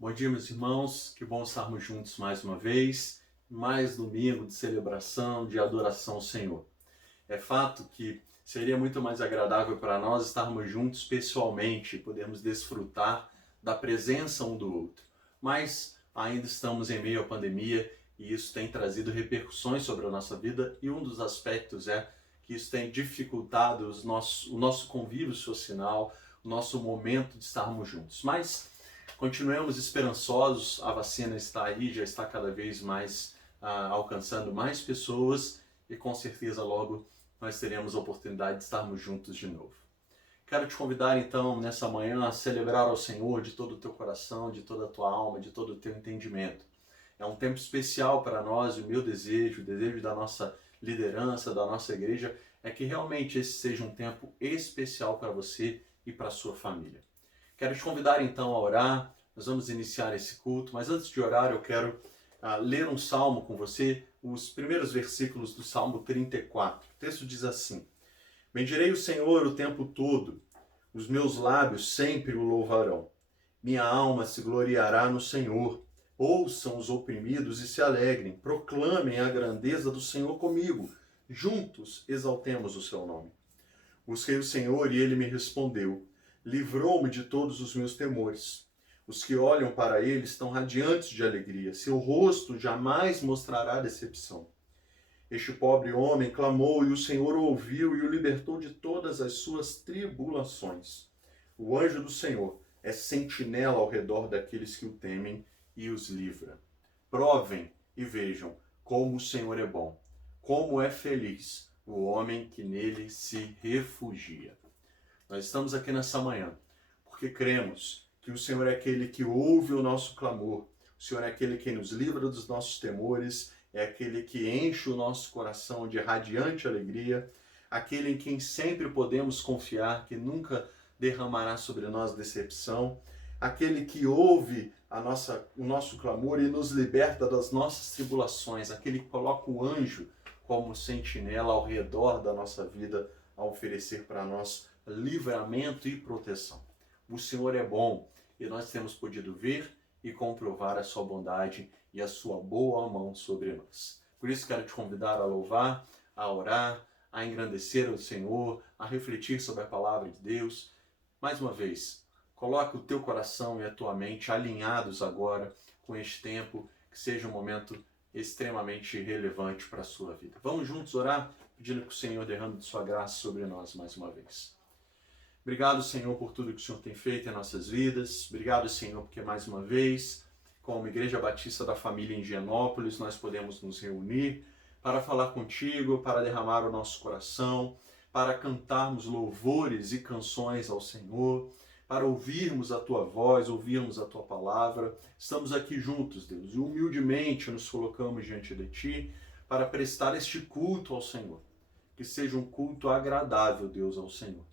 Bom dia, meus irmãos. Que bom estarmos juntos mais uma vez. Mais domingo de celebração, de adoração ao Senhor. É fato que seria muito mais agradável para nós estarmos juntos pessoalmente, podermos desfrutar da presença um do outro. Mas ainda estamos em meio à pandemia e isso tem trazido repercussões sobre a nossa vida, e um dos aspectos é que isso tem dificultado o nosso convívio social, o nosso momento de estarmos juntos. Mas continuemos esperançosos, a vacina está aí, já está cada vez mais alcançando mais pessoas e com certeza logo nós teremos a oportunidade de estarmos juntos de novo. Quero te convidar então nessa manhã a celebrar ao Senhor de todo o teu coração, de toda a tua alma, de todo o teu entendimento. É um tempo especial para nós e o meu desejo, o desejo da nossa liderança, da nossa igreja, é que realmente esse seja um tempo especial para você e para a sua família. Quero te convidar então a orar, nós vamos iniciar esse culto, mas antes de orar eu quero ler um salmo com você, os primeiros versículos do Salmo 34. O texto diz assim: Bendirei o Senhor o tempo todo, os meus lábios sempre o louvarão. Minha alma se gloriará no Senhor. Ouçam os oprimidos e se alegrem, proclamem a grandeza do Senhor comigo, juntos exaltemos o seu nome. Busquei o Senhor e ele me respondeu. Livrou-me de todos os meus temores. Os que olham para ele estão radiantes de alegria. Seu rosto jamais mostrará decepção. Este pobre homem clamou e o Senhor o ouviu e o libertou de todas as suas tribulações. O anjo do Senhor é sentinela ao redor daqueles que o temem e os livra. Provem e vejam como o Senhor é bom, como é feliz o homem que nele se refugia. Nós estamos aqui nessa manhã porque cremos que o Senhor é aquele que ouve o nosso clamor, o Senhor é aquele que nos livra dos nossos temores, é aquele que enche o nosso coração de radiante alegria, aquele em quem sempre podemos confiar, que nunca derramará sobre nós decepção, aquele que ouve o nosso clamor e nos liberta das nossas tribulações, aquele que coloca o anjo como sentinela ao redor da nossa vida, a oferecer para nós livramento e proteção. O Senhor é bom e nós temos podido ver e comprovar a sua bondade e a sua boa mão sobre nós. Por isso quero te convidar a louvar, a orar, a engrandecer o Senhor, a refletir sobre a palavra de Deus. Mais uma vez, coloque o teu coração e a tua mente alinhados agora com este tempo, que seja um momento extremamente relevante para a sua vida. Vamos juntos orar, pedindo que o Senhor derrame de sua graça sobre nós mais uma vez. Obrigado, Senhor, por tudo que o Senhor tem feito em nossas vidas. Obrigado, Senhor, porque mais uma vez, como Igreja Batista da Família em Higienópolis, nós podemos nos reunir para falar contigo, para derramar o nosso coração, para cantarmos louvores e canções ao Senhor, para ouvirmos a Tua voz, ouvirmos a Tua palavra. Estamos aqui juntos, Deus, e humildemente nos colocamos diante de Ti para prestar este culto ao Senhor. Que seja um culto agradável, Deus, ao Senhor.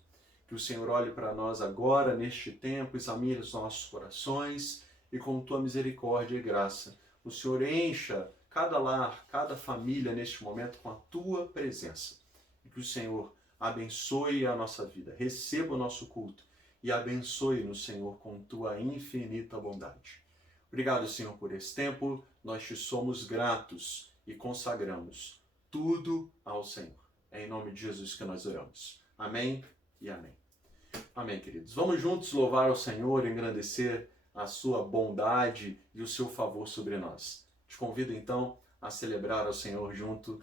Que o Senhor olhe para nós agora, neste tempo, examine os nossos corações e com Tua misericórdia e graça, o Senhor encha cada lar, cada família neste momento com a Tua presença. E que o Senhor abençoe a nossa vida, receba o nosso culto e abençoe-nos, Senhor, com Tua infinita bondade. Obrigado, Senhor, por esse tempo. Nós Te somos gratos e consagramos tudo ao Senhor. É em nome de Jesus que nós oramos. Amém e amém. Amém, queridos. Vamos juntos louvar ao Senhor, engrandecer a sua bondade e o seu favor sobre nós. Te convido, então, a celebrar ao Senhor junto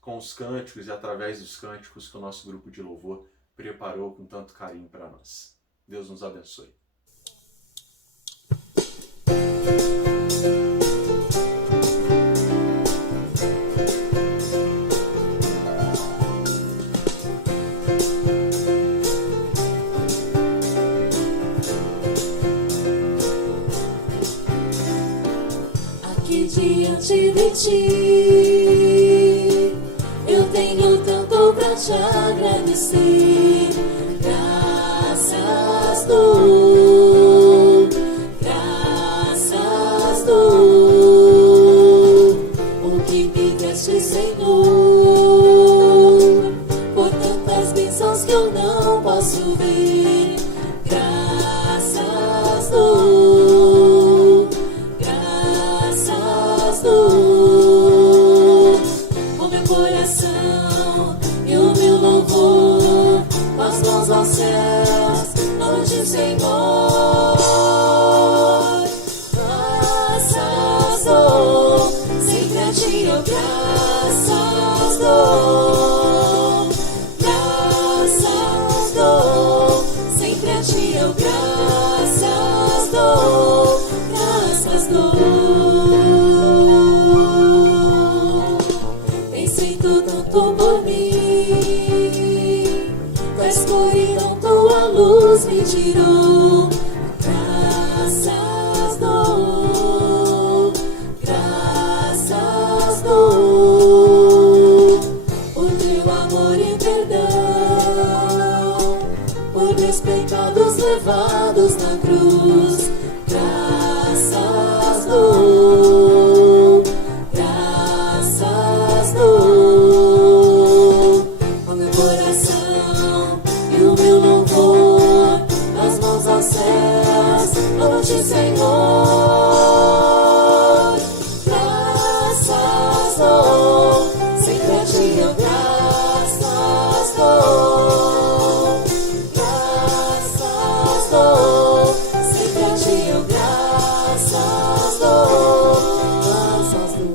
com os cânticos e através dos cânticos que o nosso grupo de louvor preparou com tanto carinho para nós. Deus nos abençoe. Diante de Ti, eu tenho tanto pra Te agradecer. Graças dou, o que me deste, Senhor, por tantas bênçãos que eu não posso ver. Graças dou. graças dou, graças dou, sempre a ti eu graças dou, graças dou. Tens feito tanto por mim, da escuridão tua luz me tirou. Graças dou, graças dou, por teu amor e perdão, por meus pecados levados na cruz. Graças dou, graças dou. O meu coração e o meu louvor, as mãos aos céus, louve-te, Senhor. Graças dou, sempre a ti eu graças dou. Graças dou, sempre a ti eu graças dou. Graças dou.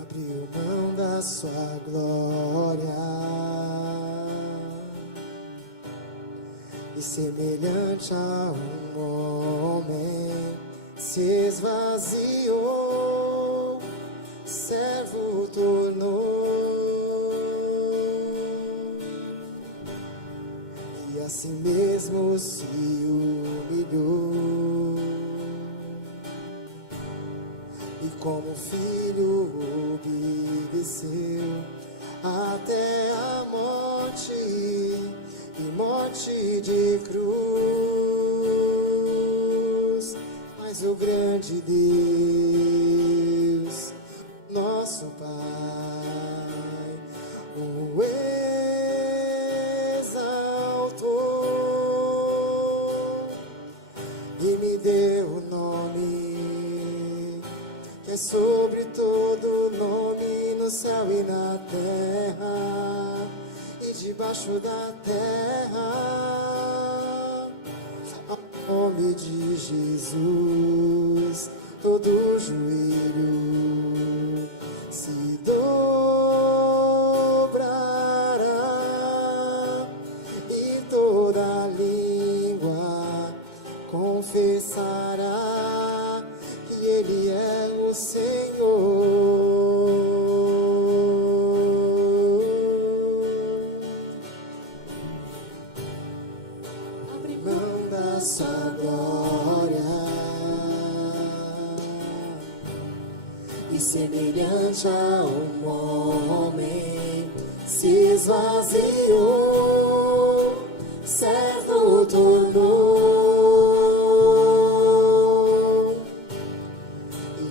Abriu mão da sua glória e semelhante a um homem se esvaziou, servo tornou e a si mesmo se humilhou. E como filho obedeceu até a morte, e morte de cruz. Mas o grande Deus, nosso Pai, o exaltou e me deu o nome que é sobre todo nome, no céu e na terra, e debaixo da terra. Ao nome de Jesus, todo joelho se dobrará, e toda língua confessará que Ele é o Senhor. Abre mão da sua glória e semelhante a um homem se esvaziou, servo tornou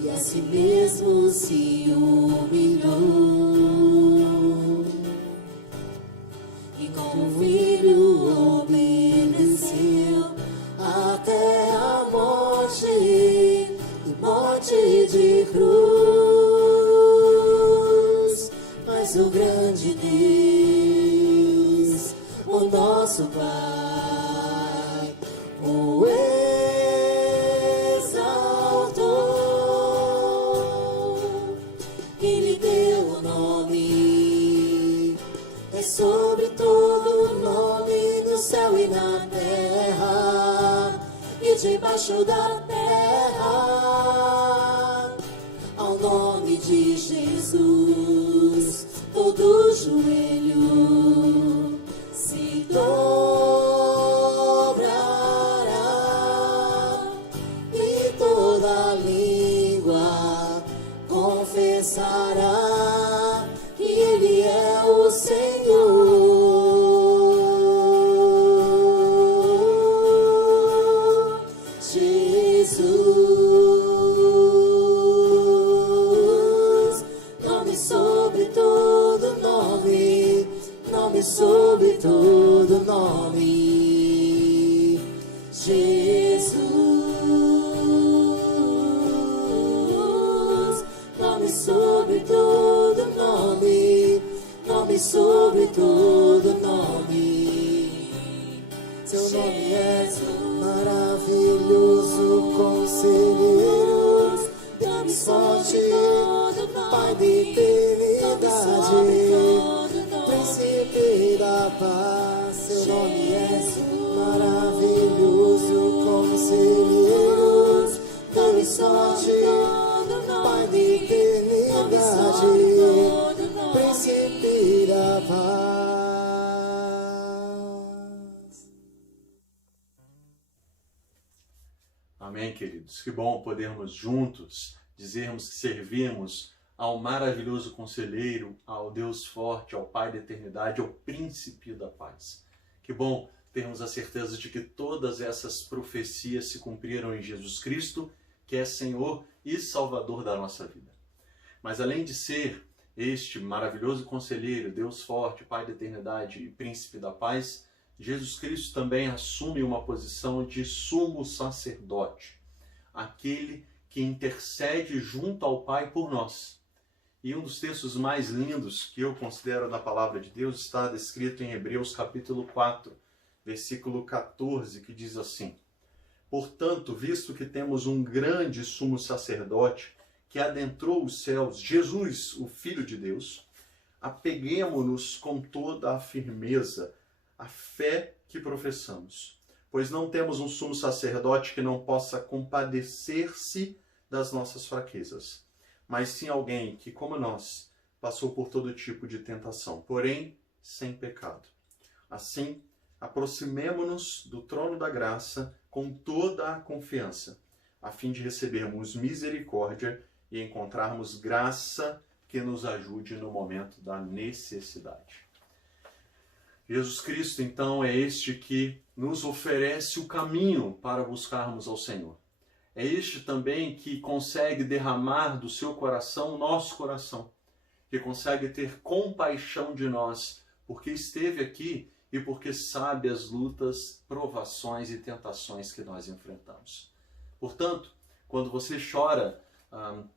e a si mesmo se humilhou, e como filho obedeceu até a morte, e morte de cruz. Mas o grande Deus, o nosso Pai, o exaltou e lhe deu o nome, é sobre todo nome, no céu e na terra, e debaixo da terra. Ao nome de Jesus, todo joelho se dobrará, e toda língua confessará que Ele é o Senhor. Jesus, nome sobre todo nome. Seu nome é maravilhoso, conselheiro, Deus forte, Pai de eternidade, Príncipe da paz. Seu nome é maravilhoso, conselheiro, Deus forte, Pai de eternidade, Príncipe da paz. Amém, queridos. Que bom podermos juntos dizermos que servimos ao maravilhoso conselheiro, ao Deus forte, ao Pai da eternidade, ao Príncipe da paz. Que bom termos a certeza de que todas essas profecias se cumpriram em Jesus Cristo, que é Senhor e Salvador da nossa vida. Mas além de ser este maravilhoso conselheiro, Deus forte, Pai da eternidade e Príncipe da paz, Jesus Cristo também assume uma posição de sumo sacerdote, aquele que intercede junto ao Pai por nós. E um dos textos mais lindos que eu considero da palavra de Deus está descrito em Hebreus capítulo 4, versículo 14, que diz assim: portanto, visto que temos um grande sumo sacerdote que adentrou os céus, Jesus, o Filho de Deus, apeguemo-nos com toda a firmeza à fé que professamos, pois não temos um sumo sacerdote que não possa compadecer-se das nossas fraquezas, mas sim alguém que, como nós, passou por todo tipo de tentação, porém sem pecado. Assim, aproximemo-nos do trono da graça com toda a confiança, a fim de recebermos misericórdia e encontrarmos graça que nos ajude no momento da necessidade. Jesus Cristo, então, é este que nos oferece o caminho para buscarmos ao Senhor. É este também que consegue derramar do seu coração o nosso coração, que consegue ter compaixão de nós, porque esteve aqui e porque sabe as lutas, provações e tentações que nós enfrentamos. Portanto, quando você chora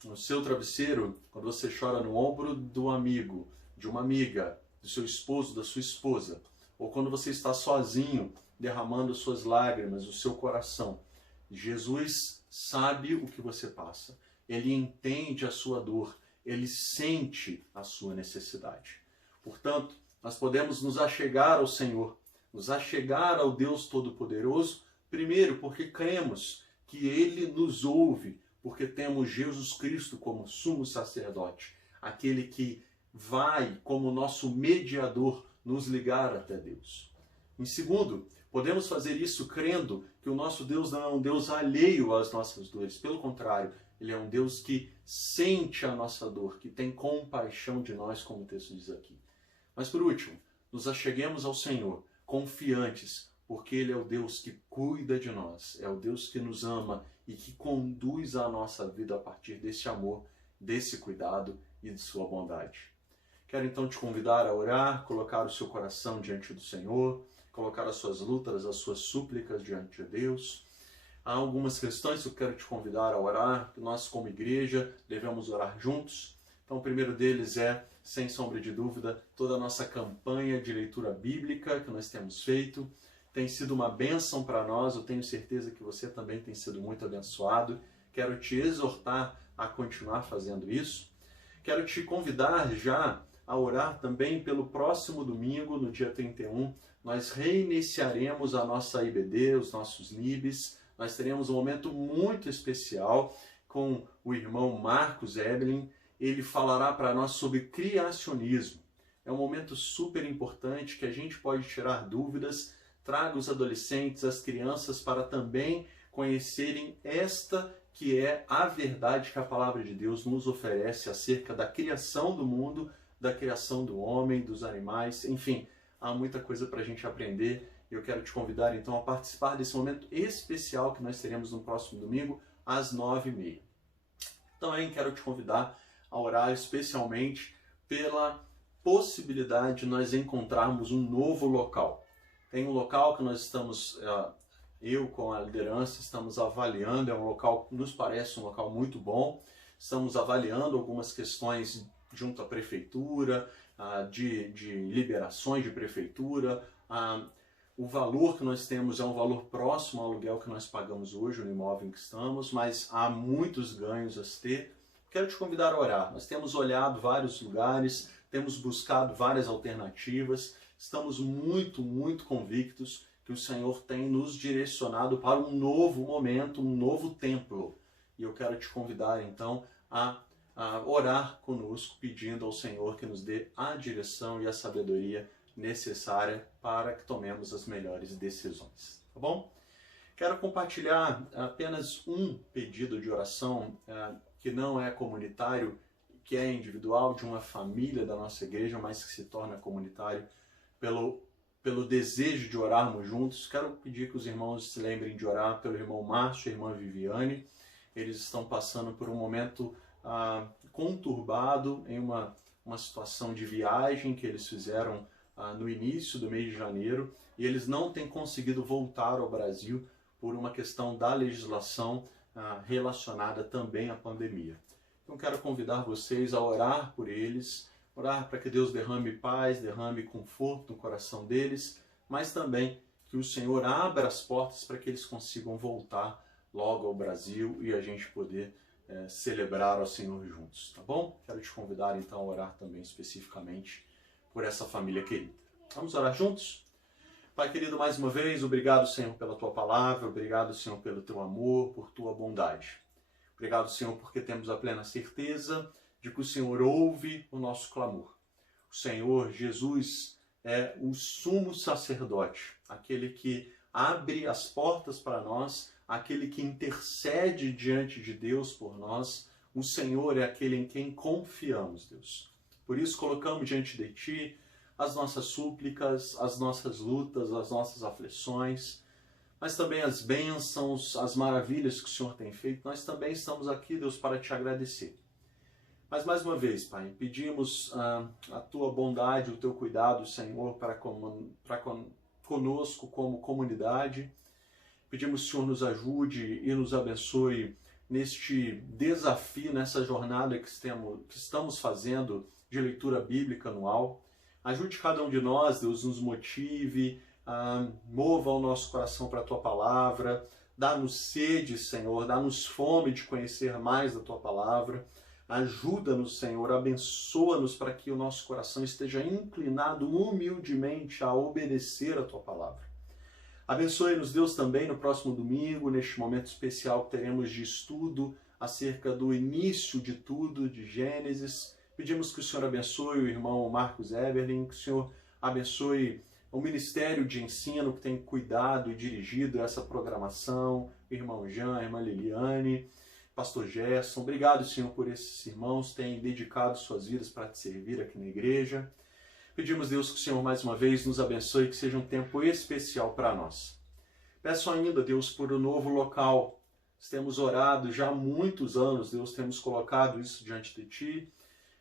no seu travesseiro, quando você chora no ombro do amigo, de uma amiga, do seu esposo, da sua esposa, ou quando você está sozinho, derramando suas lágrimas, o seu coração, Jesus sabe o que você passa. Ele entende a sua dor, ele sente a sua necessidade. Portanto, nós podemos nos achegar ao Senhor, nos achegar ao Deus Todo-Poderoso, primeiro porque cremos que Ele nos ouve, porque temos Jesus Cristo como sumo sacerdote, aquele que vai, como nosso mediador, nos ligar até Deus. Em segundo, podemos fazer isso crendo que o nosso Deus não é um Deus alheio às nossas dores. Pelo contrário, Ele é um Deus que sente a nossa dor, que tem compaixão de nós, como o texto diz aqui. Mas por último, nos acheguemos ao Senhor, confiantes, porque Ele é o Deus que cuida de nós, é o Deus que nos ama e que conduz a nossa vida a partir desse amor, desse cuidado e de sua bondade. Quero então te convidar a orar, colocar o seu coração diante do Senhor, colocar as suas lutas, as suas súplicas diante de Deus. Há algumas questões que eu quero te convidar a orar, que nós como igreja devemos orar juntos. Então o primeiro deles é, sem sombra de dúvida, toda a nossa campanha de leitura bíblica que nós temos feito. Tem sido uma bênção para nós, eu tenho certeza que você também tem sido muito abençoado. Quero te exortar a continuar fazendo isso. Quero te convidar já a orar também pelo próximo domingo, no dia 31. Nós reiniciaremos a nossa IBD, os nossos NIBs. Nós teremos um momento muito especial com o irmão Marcos Evelyn. Ele falará para nós sobre criacionismo. É um momento super importante que a gente pode tirar dúvidas. Traga os adolescentes, as crianças, para também conhecerem esta que é a verdade que a palavra de Deus nos oferece acerca da criação do mundo, da criação do homem, dos animais, enfim, há muita coisa para a gente aprender. Eu quero te convidar então a participar desse momento especial que nós teremos no próximo domingo, às 9h30. Também quero te convidar a orar especialmente pela possibilidade de nós encontrarmos um novo local. Tem um local que nós estamos, eu com a liderança, estamos avaliando, é um local que nos parece um local muito bom. Estamos avaliando algumas questões junto à prefeitura, de liberações de prefeitura. O valor que nós temos é um valor próximo ao aluguel que nós pagamos hoje no imóvel em que estamos, mas há muitos ganhos a se ter. Quero te convidar a orar. Nós temos olhado vários lugares, temos buscado várias alternativas, estamos muito, muito convictos que o Senhor tem nos direcionado para um novo momento, um novo tempo. E eu quero te convidar então a orar conosco, pedindo ao Senhor que nos dê a direção e a sabedoria necessária para que tomemos as melhores decisões. Tá bom? Quero compartilhar apenas um pedido de oração que não é comunitário, que é individual, de uma família da nossa igreja, mas que se torna comunitário pelo desejo de orarmos juntos. Quero pedir que os irmãos se lembrem de orar pelo irmão Márcio e a irmã Viviane. Eles estão passando por um momento conturbado em uma situação de viagem que eles fizeram no início do mês de janeiro, e eles não têm conseguido voltar ao Brasil por uma questão da legislação relacionada também à pandemia. Então quero convidar vocês a orar por eles, orar para que Deus derrame paz, derrame conforto no coração deles, mas também que o Senhor abra as portas para que eles consigam voltar logo ao Brasil e a gente poder celebrar ao Senhor juntos, tá bom? Quero te convidar então a orar também especificamente por essa família querida. Vamos orar juntos? Pai querido, mais uma vez, obrigado, Senhor, pela Tua palavra, obrigado, Senhor, pelo Teu amor, por Tua bondade. Obrigado, Senhor, porque temos a plena certeza de que o Senhor ouve o nosso clamor. O Senhor Jesus é o sumo sacerdote, aquele que abre as portas para nós, aquele que intercede diante de Deus por nós. O Senhor é aquele em quem confiamos, Deus. Por isso colocamos diante de Ti as nossas súplicas, as nossas lutas, as nossas aflições, mas também as bênçãos, as maravilhas que o Senhor tem feito. Nós também estamos aqui, Deus, para Te agradecer. Mas mais uma vez, Pai, pedimos a Tua bondade, o Teu cuidado, Senhor, para conosco como comunidade. Pedimos que o Senhor nos ajude e nos abençoe neste desafio, nessa jornada que estamos fazendo de leitura bíblica anual. Ajude cada um de nós, Deus, nos motive, mova o nosso coração para a Tua palavra, dá-nos sede, Senhor, dá-nos fome de conhecer mais da Tua palavra. Ajuda-nos, Senhor, abençoa-nos para que o nosso coração esteja inclinado humildemente a obedecer a Tua palavra. Abençoe-nos, Deus, também no próximo domingo, neste momento especial que teremos de estudo acerca do início de tudo, de Gênesis. Pedimos que o Senhor abençoe o irmão Marcos Eberlin, que o Senhor abençoe o Ministério de Ensino que tem cuidado e dirigido essa programação, o irmão Jean, a irmã Liliane, pastor Gerson. Obrigado, Senhor, por esses irmãos que têm dedicado suas vidas para Te servir aqui na igreja. Pedimos, Deus, que o Senhor mais uma vez nos abençoe, que seja um tempo especial para nós. Peço ainda, Deus, por um novo local. Temos orado já há muitos anos, Deus, temos colocado isso diante de Ti.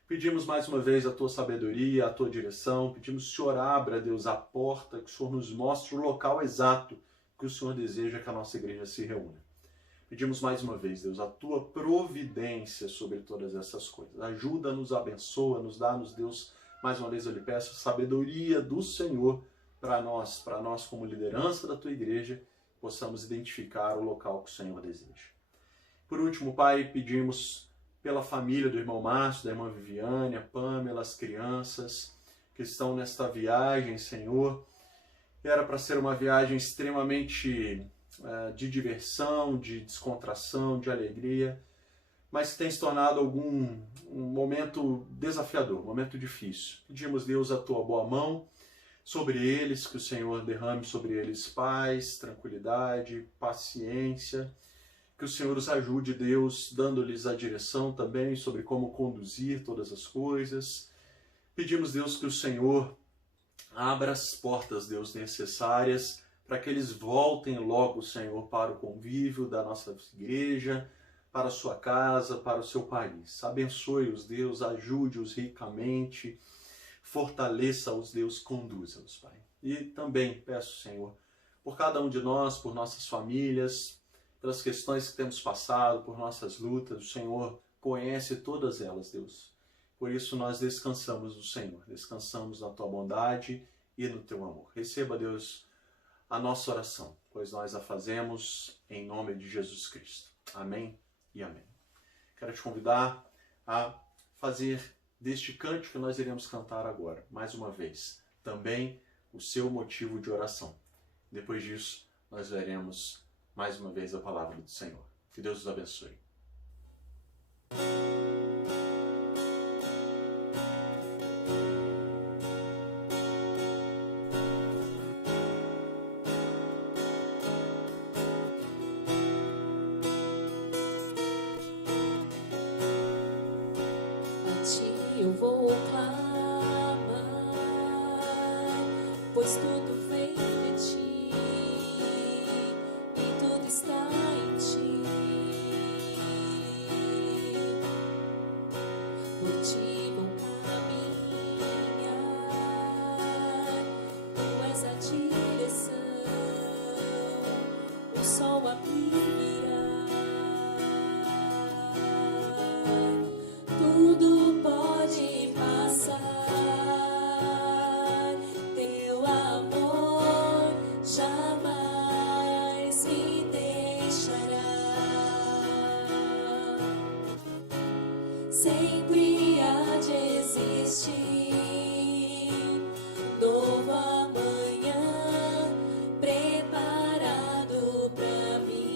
Pedimos mais uma vez a Tua sabedoria, a Tua direção. Pedimos que o Senhor abra, Deus, a porta, que o Senhor nos mostre o local exato que o Senhor deseja que a nossa igreja se reúna. Pedimos mais uma vez, Deus, a Tua providência sobre todas essas coisas. Ajuda-nos, abençoa-nos, dá-nos, Deus, mais uma vez eu lhe peço, sabedoria do Senhor para nós como liderança da Tua igreja, possamos identificar o local que o Senhor deseja. Por último, Pai, pedimos pela família do irmão Márcio, da irmã Viviane, a Pamela, as crianças que estão nesta viagem, Senhor. Era para ser uma viagem extremamente de diversão, de descontração, de alegria, mas tem se tornado um momento desafiador, um momento difícil. Pedimos, Deus, a Tua boa mão sobre eles, que o Senhor derrame sobre eles paz, tranquilidade, paciência, que o Senhor os ajude, Deus, dando-lhes a direção também sobre como conduzir todas as coisas. Pedimos, Deus, que o Senhor abra as portas, Deus, necessárias para que eles voltem logo, Senhor, para o convívio da nossa igreja, para a sua casa, para o seu país. Abençoe-os, Deus, ajude-os ricamente, fortaleça-os, Deus, conduza-os, Pai. E também peço, Senhor, por cada um de nós, por nossas famílias, pelas questões que temos passado, por nossas lutas, o Senhor conhece todas elas, Deus. Por isso nós descansamos no Senhor, descansamos na tua bondade e no teu amor. Receba, Deus, a nossa oração, pois nós a fazemos em nome de Jesus Cristo. Amém e amém. Quero te convidar a fazer deste cântico que nós iremos cantar agora, mais uma vez, também o seu motivo de oração. Depois disso, nós veremos mais uma vez a palavra do Senhor. Que Deus os abençoe. Eu vou clamar, pois tudo vem de ti e tudo está em ti. Por ti vou caminhar, tu és a direção, o sol a brilhar. Tudo pode passar, teu amor jamais me deixará. Sempre há de existir novo amanhã preparado pra mim.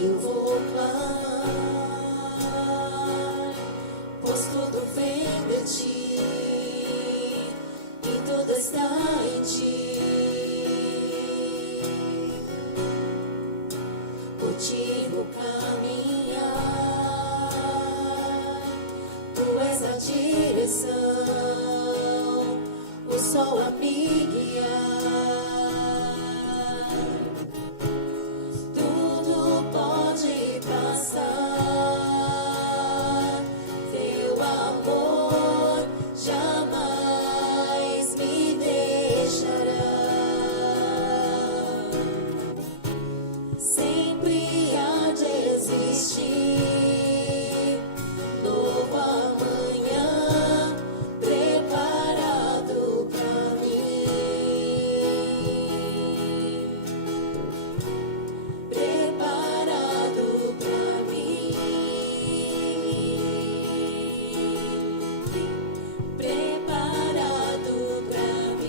Eu vou clamar, pois tudo vem de ti e tudo está em ti. Por ti vou caminhar, tu és a direção, o sol a me guiar. Teu amor jamais me deixará. Sempre há de existir novo amanhã preparado pra mim. Preparado pra mim. Preparado pra mim.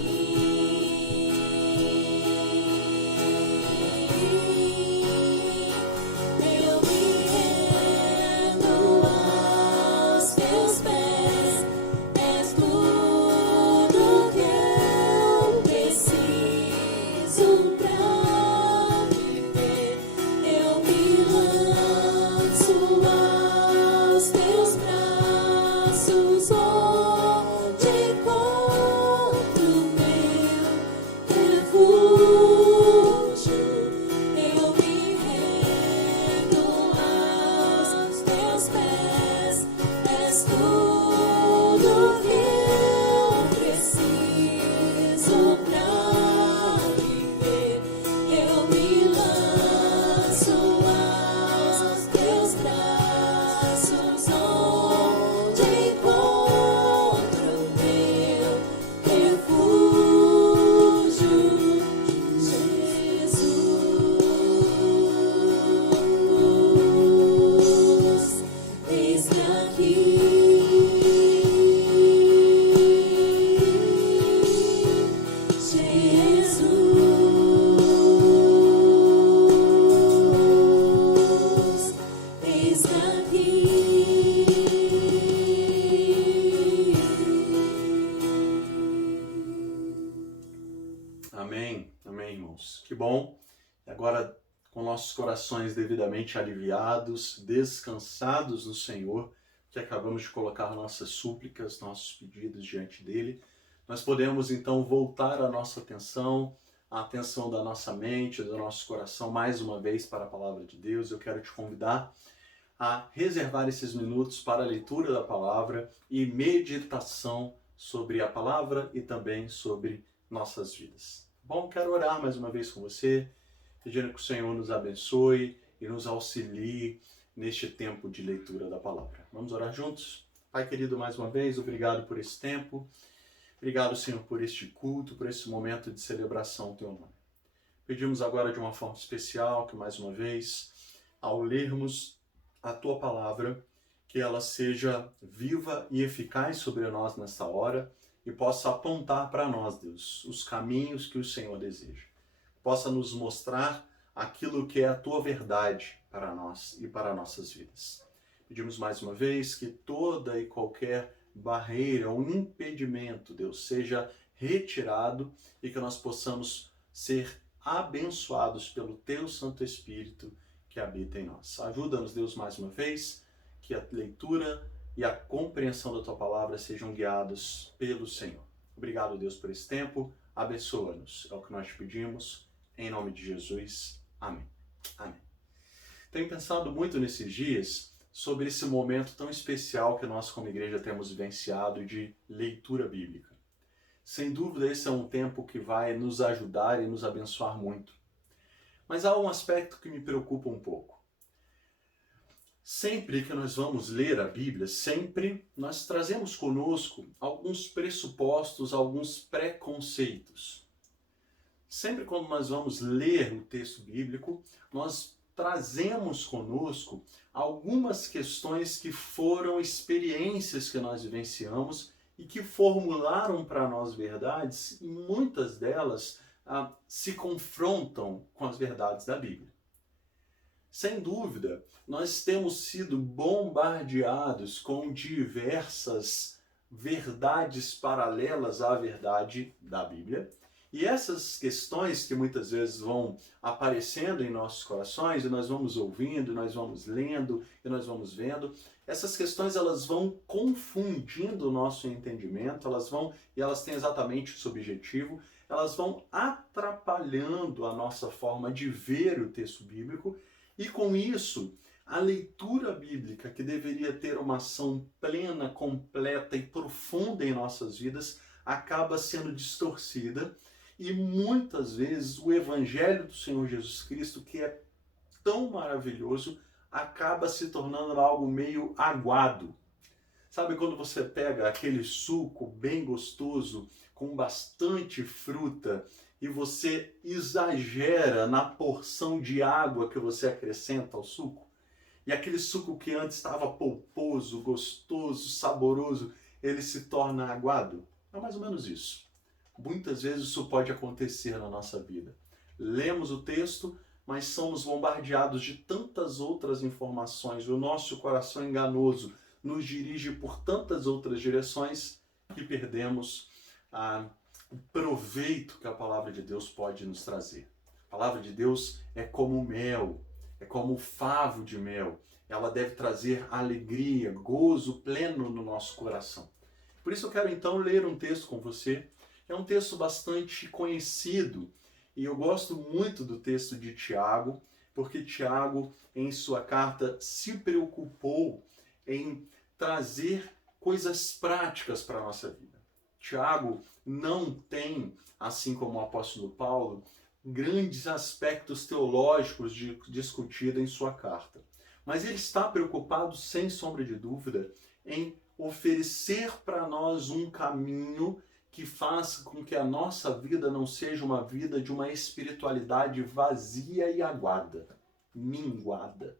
Eu me rendo aos teus pés, és tudo que eu preciso pra viver. Eu me lanço aos teus braços, onde encontro meu refúgio. Eu me rendo aos teus pés, és tudo que eu preciso pra viver. Eu me lanço aos teus braços, onde encontro meu refúgio, Jesus. Eis-me aqui, Jesus. Eis-me aqui. Amém, amém, irmãos. Que bom. E agora, com nossos corações devidamente aliviados, descansados no Senhor, que acabamos de colocar nossas súplicas, nossos pedidos diante dele, nós podemos então voltar a nossa atenção, a atenção da nossa mente, do nosso coração, mais uma vez para a palavra de Deus. Eu quero te convidar a reservar esses minutos para a leitura da palavra e meditação sobre a palavra e também sobre nossas vidas. Bom, quero orar mais uma vez com você, pedindo que o Senhor nos abençoe e nos auxilie neste tempo de leitura da palavra. Vamos orar juntos? Pai querido, mais uma vez, obrigado por esse tempo. Obrigado, Senhor, por este culto, por esse momento de celebração ao Teu nome. Pedimos agora de uma forma especial que, mais uma vez, ao lermos a Tua palavra, que ela seja viva e eficaz sobre nós nesta hora e possa apontar para nós, Deus, os caminhos que o Senhor deseja. Possa nos mostrar aquilo que é a Tua verdade para nós e para nossas vidas. Pedimos mais uma vez que toda e qualquer barreira ou impedimento, Deus, seja retirado e que nós possamos ser abençoados pelo Teu Santo Espírito que habita em nós. Ajuda-nos, Deus, mais uma vez, que a leitura e a compreensão da Tua palavra sejam guiados pelo Senhor. Obrigado, Deus, por esse tempo. Abençoa-nos. É o que nós te pedimos. Em nome de Jesus. Amém. Amém. Tenho pensado muito nesses dias sobre esse momento tão especial que nós como igreja temos vivenciado de leitura bíblica. Sem dúvida, esse é um tempo que vai nos ajudar e nos abençoar muito. Mas há um aspecto que me preocupa um pouco. Sempre que nós vamos ler a Bíblia, sempre nós trazemos conosco alguns pressupostos, alguns preconceitos. Sempre quando nós vamos ler o texto bíblico, nós trazemos conosco algumas questões que foram experiências que nós vivenciamos e que formularam para nós verdades, e muitas delas se confrontam com as verdades da Bíblia. Sem dúvida, nós temos sido bombardeados com diversas verdades paralelas à verdade da Bíblia. E essas questões que muitas vezes vão aparecendo em nossos corações, e nós vamos ouvindo, nós vamos lendo, e nós vamos vendo, essas questões elas vão confundindo o nosso entendimento, e elas têm exatamente esse objetivo, elas vão atrapalhando a nossa forma de ver o texto bíblico, e com isso, a leitura bíblica, que deveria ter uma ação plena, completa e profunda em nossas vidas, acaba sendo distorcida. E muitas vezes o Evangelho do Senhor Jesus Cristo, que é tão maravilhoso, acaba se tornando algo meio aguado. Sabe quando você pega aquele suco bem gostoso, com bastante fruta, e você exagera na porção de água que você acrescenta ao suco? E aquele suco que antes estava polposo, gostoso, saboroso, ele se torna aguado? É mais ou menos isso. Muitas vezes isso pode acontecer na nossa vida. Lemos o texto, mas somos bombardeados de tantas outras informações. O nosso coração enganoso nos dirige por tantas outras direções que perdemos o proveito que a palavra de Deus pode nos trazer. A palavra de Deus é como mel, é como favo de mel. Ela deve trazer alegria, gozo pleno no nosso coração. Por isso eu quero então ler um texto com você. É um texto bastante conhecido e eu gosto muito do texto de Tiago, porque Tiago, em sua carta, se preocupou em trazer coisas práticas para a nossa vida. Tiago não tem, assim como o apóstolo Paulo, grandes aspectos teológicos discutidos em sua carta. Mas ele está preocupado, sem sombra de dúvida, em oferecer para nós um caminho que faça com que a nossa vida não seja uma vida de uma espiritualidade vazia e aguada, minguada.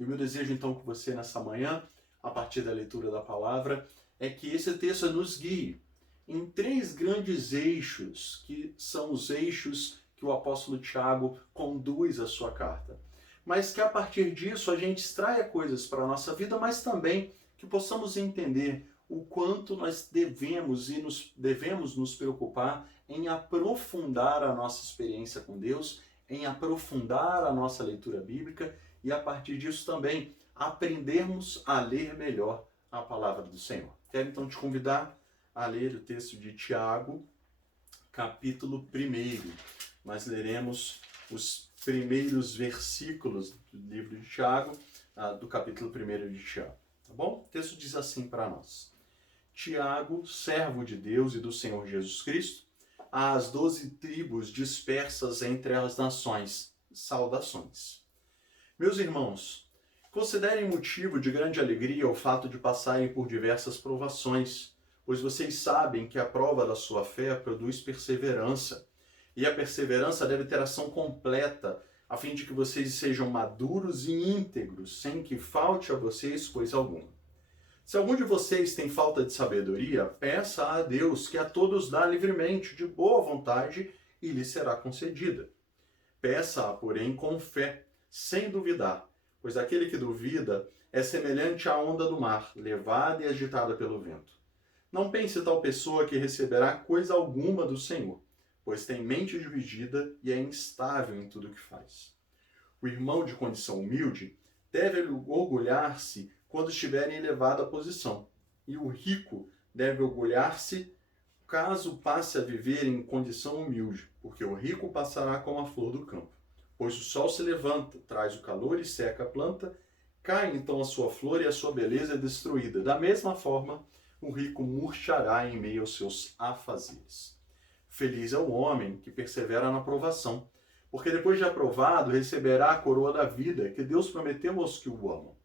E o meu desejo então com você nessa manhã, a partir da leitura da palavra, é que esse texto nos guie em 3 grandes eixos, que são os eixos que o apóstolo Tiago conduz a sua carta. Mas que a partir disso a gente extraia coisas para a nossa vida, mas também que possamos entender o quanto nós devemos nos preocupar em aprofundar a nossa experiência com Deus, em aprofundar a nossa leitura bíblica e a partir disso também aprendermos a ler melhor a palavra do Senhor. Quero então te convidar a ler o texto de Tiago, capítulo 1. Nós leremos os primeiros versículos do livro de Tiago, do capítulo 1 de Tiago. Tá bom? O texto diz assim para nós: Tiago, servo de Deus e do Senhor Jesus Cristo, às 12 tribos dispersas entre as nações. Saudações. Meus irmãos, considerem motivo de grande alegria o fato de passarem por diversas provações, pois vocês sabem que a prova da sua fé produz perseverança, e a perseverança deve ter ação completa, a fim de que vocês sejam maduros e íntegros, sem que falte a vocês coisa alguma. Se algum de vocês tem falta de sabedoria, peça a Deus, que a todos dá livremente, de boa vontade, e lhe será concedida. Peça-a, porém, com fé, sem duvidar, pois aquele que duvida é semelhante à onda do mar, levada e agitada pelo vento. Não pense tal pessoa que receberá coisa alguma do Senhor, pois tem mente dividida e é instável em tudo o que faz. O irmão de condição humilde deve orgulhar-se quando estiver em elevada posição, e o rico deve orgulhar-se caso passe a viver em condição humilde, porque o rico passará como a flor do campo. Pois o sol se levanta, traz o calor e seca a planta, cai então a sua flor e a sua beleza é destruída. Da mesma forma, o rico murchará em meio aos seus afazeres. Feliz é o homem que persevera na provação, porque depois de aprovado receberá a coroa da vida que Deus prometeu aos que o amam.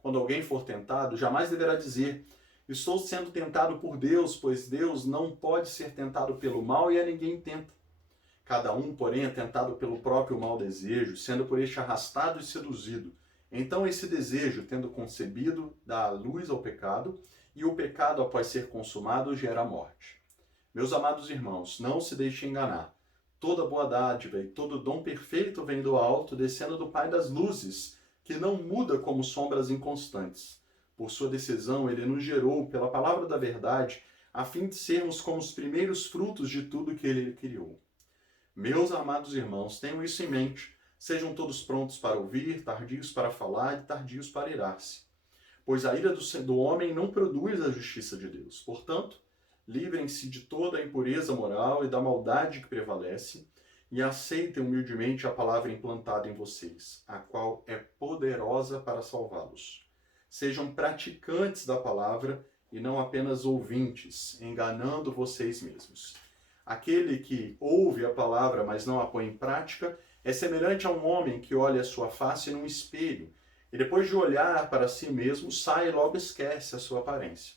Quando alguém for tentado, jamais deverá dizer: estou sendo tentado por Deus, pois Deus não pode ser tentado pelo mal e a ninguém tenta. Cada um, porém, é tentado pelo próprio mau desejo, sendo por este arrastado e seduzido. Então esse desejo, tendo concebido, dá luz ao pecado, e o pecado, após ser consumado, gera morte. Meus amados irmãos, não se deixem enganar. Toda boa dádiva e todo dom perfeito vem do alto, descendo do Pai das luzes, que não muda como sombras inconstantes. Por sua decisão, ele nos gerou, pela palavra da verdade, a fim de sermos como os primeiros frutos de tudo que ele criou. Meus amados irmãos, tenham isso em mente. Sejam todos prontos para ouvir, tardios para falar e tardios para irar-se. Pois a ira do homem não produz a justiça de Deus. Portanto, livrem-se de toda a impureza moral e da maldade que prevalece, e aceitem humildemente a palavra implantada em vocês, a qual é poderosa para salvá-los. Sejam praticantes da palavra e não apenas ouvintes, enganando vocês mesmos. Aquele que ouve a palavra, mas não a põe em prática, é semelhante a um homem que olha a sua face num espelho, e depois de olhar para si mesmo, sai e logo esquece a sua aparência.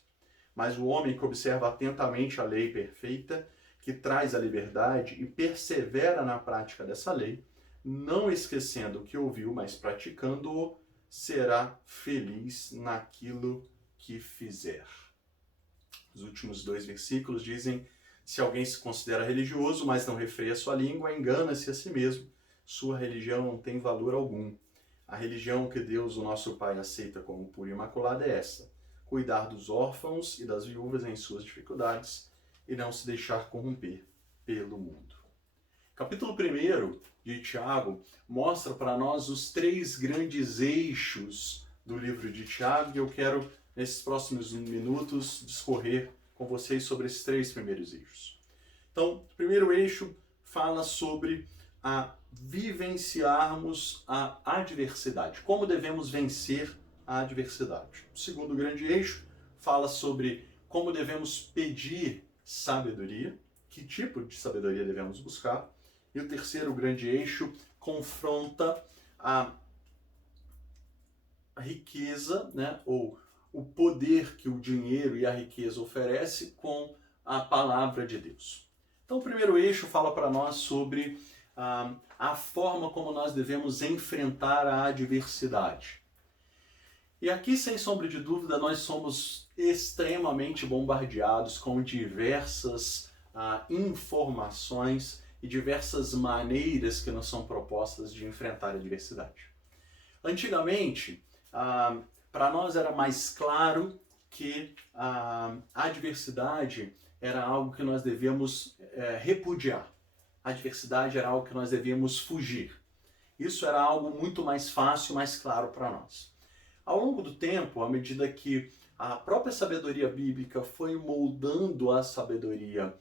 Mas o homem que observa atentamente a lei perfeita, que traz a liberdade e persevera na prática dessa lei, não esquecendo o que ouviu, mas praticando-o, será feliz naquilo que fizer. Os últimos 2 versículos dizem: se alguém se considera religioso, mas não refreia sua língua, engana-se a si mesmo. Sua religião não tem valor algum. A religião que Deus, o nosso Pai, aceita como pura e imaculada é essa: cuidar dos órfãos e das viúvas em suas dificuldades e não se deixar corromper pelo mundo. Capítulo 1 de Tiago mostra para nós os 3 grandes eixos do livro de Tiago, e eu quero, nesses próximos minutos, discorrer com vocês sobre esses 3 primeiros eixos. Então, o primeiro eixo fala sobre vivenciarmos a adversidade, como devemos vencer a adversidade. O segundo grande eixo fala sobre como devemos pedir sabedoria, que tipo de sabedoria devemos buscar. E o terceiro grande eixo confronta a riqueza, né, ou o poder que o dinheiro e a riqueza oferece com a palavra de Deus. Então o primeiro eixo fala para nós sobre a forma como nós devemos enfrentar a adversidade. E aqui, sem sombra de dúvida, nós somos extremamente bombardeados com diversas informações e diversas maneiras que nos são propostas de enfrentar a adversidade. Antigamente, para nós era mais claro que a adversidade era algo que nós devíamos repudiar. A adversidade era algo que nós devíamos fugir. Isso era algo muito mais fácil, mais claro para nós. Ao longo do tempo, à medida que a própria sabedoria bíblica foi moldando a sabedoria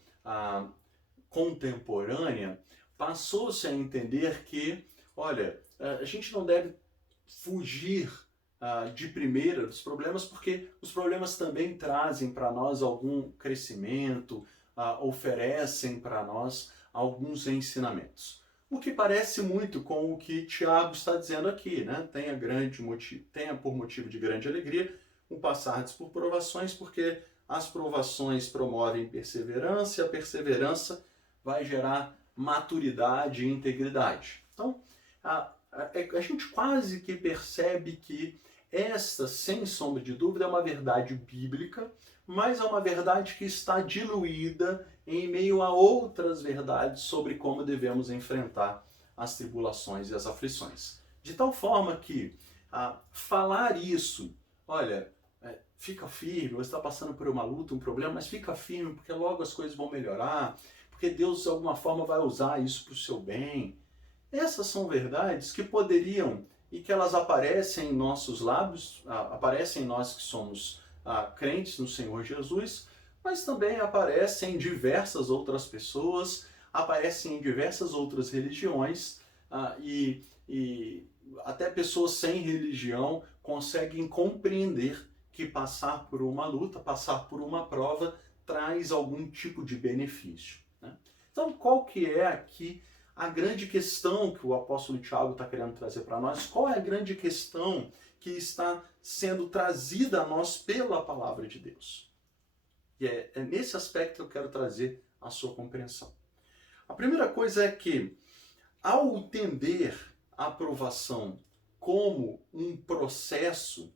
contemporânea, passou-se a entender que, olha, a gente não deve fugir de primeira dos problemas, porque os problemas também trazem para nós algum crescimento, oferecem para nós alguns ensinamentos. O que parece muito com o que Tiago está dizendo aqui, né? Tenha por motivo de grande alegria o passardes por provações, porque as provações promovem perseverança e a perseverança vai gerar maturidade e integridade. Então, a gente quase que percebe que esta, sem sombra de dúvida, é uma verdade bíblica, mas é uma verdade que está diluída em meio a outras verdades sobre como devemos enfrentar as tribulações e as aflições. De tal forma que falar isso, olha, fica firme, você está passando por uma luta, um problema, mas fica firme porque logo as coisas vão melhorar, porque Deus de alguma forma vai usar isso para o seu bem. Essas são verdades que poderiam, e que elas aparecem em nossos lábios, aparecem em nós que somos crentes no Senhor Jesus, mas também aparecem em diversas outras pessoas, aparecem em diversas outras religiões, e até pessoas sem religião conseguem compreender que passar por uma luta, passar por uma prova, traz algum tipo de benefício, né? Então, qual que é aqui a grande questão que o apóstolo Tiago está querendo trazer para nós? Qual é a grande questão que está sendo trazida a nós pela palavra de Deus? E é nesse aspecto que eu quero trazer a sua compreensão. A primeira coisa é que, ao entender a aprovação como um processo,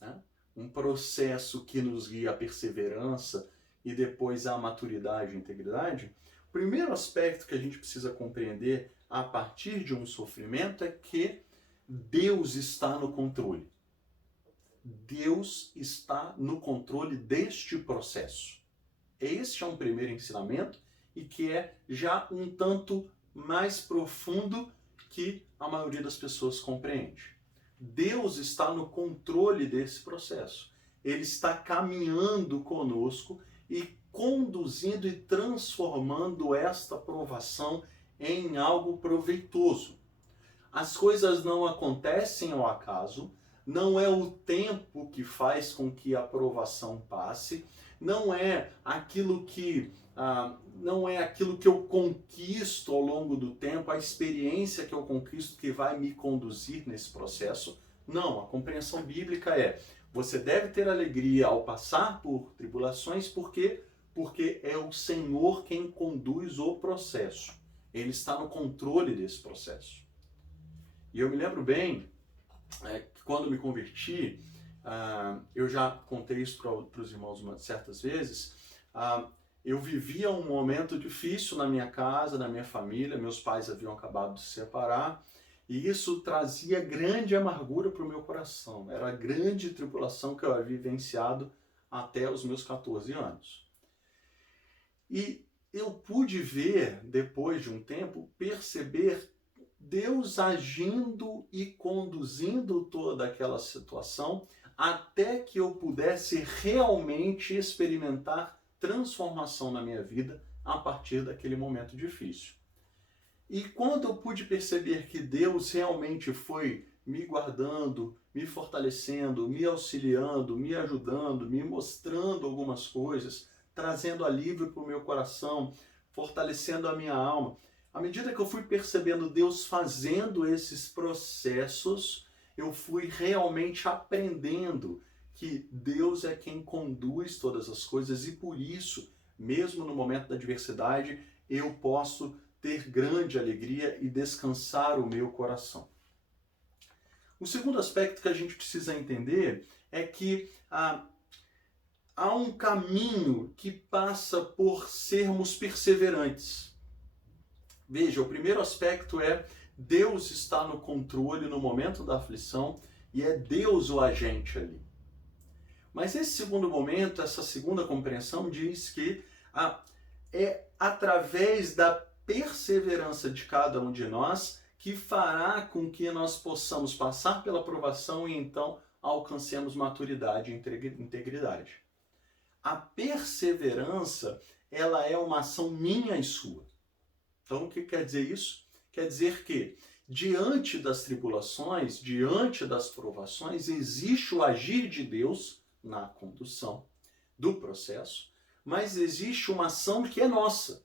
né, um processo que nos guia à perseverança e depois à maturidade e integridade, o primeiro aspecto que a gente precisa compreender a partir de um sofrimento é que Deus está no controle. Deus está no controle deste processo. Este é um primeiro ensinamento e que é já um tanto mais profundo que a maioria das pessoas compreende. Deus está no controle desse processo. Ele está caminhando conosco e conduzindo e transformando esta provação em algo proveitoso. As coisas não acontecem ao acaso, não é o tempo que faz com que a provação passe, não é aquilo que eu conquisto ao longo do tempo, a experiência que eu conquisto que vai me conduzir nesse processo. Não, a compreensão bíblica é: você deve ter alegria ao passar por tribulações, porque é o Senhor quem conduz o processo. Ele está no controle desse processo. E eu me lembro bem que quando me converti, eu já contei isso para os irmãos certas vezes, eu vivia um momento difícil na minha casa, na minha família, meus pais haviam acabado de se separar, e isso trazia grande amargura para o meu coração. Era a grande tribulação que eu havia vivenciado até os meus 14 anos. E eu pude ver, depois de um tempo, perceber Deus agindo e conduzindo toda aquela situação até que eu pudesse realmente experimentar transformação na minha vida a partir daquele momento difícil. E quando eu pude perceber que Deus realmente foi me guardando, me fortalecendo, me auxiliando, me ajudando, me mostrando algumas coisas, trazendo alívio para o meu coração, fortalecendo a minha alma, à medida que eu fui percebendo Deus fazendo esses processos, eu fui realmente aprendendo que Deus é quem conduz todas as coisas e por isso, mesmo no momento da adversidade, eu posso ter grande alegria e descansar o meu coração. O segundo aspecto que a gente precisa entender é que há um caminho que passa por sermos perseverantes. Veja, o primeiro aspecto é Deus está no controle no momento da aflição e é Deus o agente ali. Mas esse segundo momento, essa segunda compreensão diz que é através da perseverança de cada um de nós que fará com que nós possamos passar pela provação e então alcancemos maturidade e integridade. A perseverança, ela é uma ação minha e sua. Então, o que quer dizer isso? Quer dizer que diante das tribulações, diante das provações, existe o agir de Deus na condução do processo, mas existe uma ação que é nossa,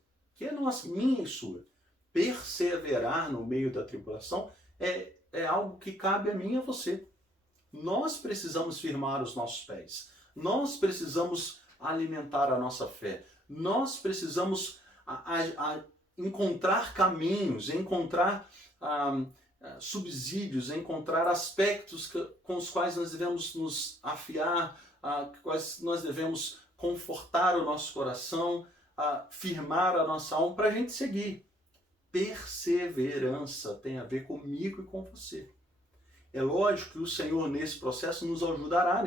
minha e sua. Perseverar no meio da tribulação é algo que cabe a mim e a você. Nós precisamos firmar os nossos pés. Nós precisamos alimentar a nossa fé. Nós precisamos encontrar caminhos, encontrar subsídios, encontrar aspectos com os quais nós devemos nos afiar, quais nós devemos confortar o nosso coração, firmar a nossa alma para a gente seguir. Perseverança tem a ver comigo e com você. É lógico que o Senhor, nesse processo, nos ajudará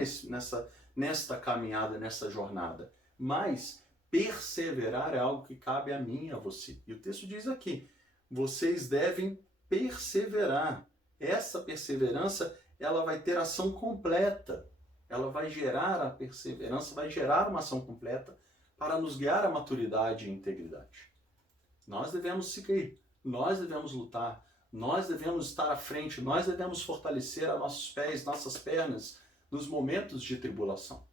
nesta caminhada, nessa jornada. Mas perseverar é algo que cabe a mim e a você. E o texto diz aqui, vocês devem perseverar. Essa perseverança, ela vai ter ação completa. Ela vai gerar a perseverança, vai gerar uma ação completa para nos guiar à maturidade e integridade. Nós devemos seguir, nós devemos lutar, nós devemos estar à frente, nós devemos fortalecer a nossos pés, nossas pernas nos momentos de tribulação.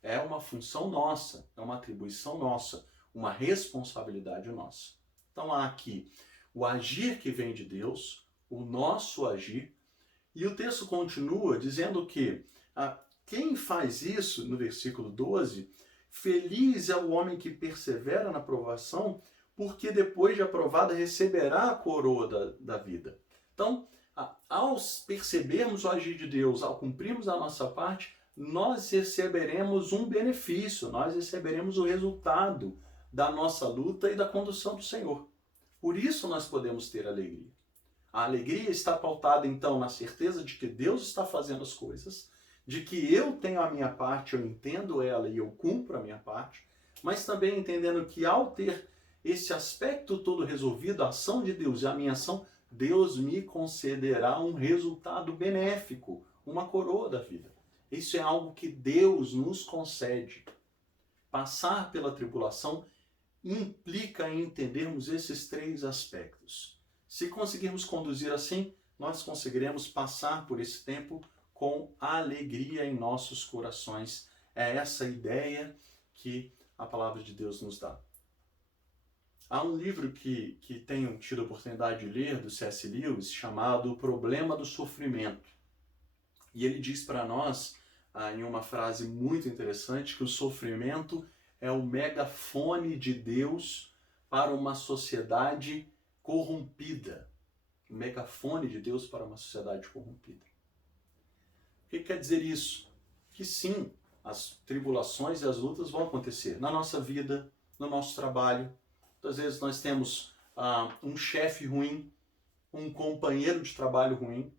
É uma função nossa, é uma atribuição nossa, uma responsabilidade nossa. Então há aqui o agir que vem de Deus, o nosso agir, e o texto continua dizendo que quem faz isso, no versículo 12, feliz é o homem que persevera na provação, porque depois de aprovada receberá a coroa da vida. Então, ao percebermos o agir de Deus, ao cumprirmos a nossa parte, nós receberemos um benefício, nós receberemos o resultado da nossa luta e da condução do Senhor. Por isso nós podemos ter alegria. A alegria está pautada, então, na certeza de que Deus está fazendo as coisas, de que eu tenho a minha parte, eu entendo ela e eu cumpro a minha parte, mas também entendendo que ao ter esse aspecto todo resolvido, a ação de Deus e a minha ação, Deus me concederá um resultado benéfico, uma coroa da vida. Isso é algo que Deus nos concede. Passar pela tribulação implica em entendermos esses três aspectos. Se conseguirmos conduzir assim, nós conseguiremos passar por esse tempo com alegria em nossos corações. É essa ideia que a palavra de Deus nos dá. Há um livro que tenho tido a oportunidade de ler, do C.S. Lewis, chamado O Problema do Sofrimento. E ele diz para nós, em uma frase muito interessante, que o sofrimento é o megafone de Deus para uma sociedade corrompida. O megafone de Deus para uma sociedade corrompida. O que quer dizer isso? Que sim, as tribulações e as lutas vão acontecer na nossa vida, no nosso trabalho. Muitas vezes nós temos um chefe ruim, um companheiro de trabalho ruim,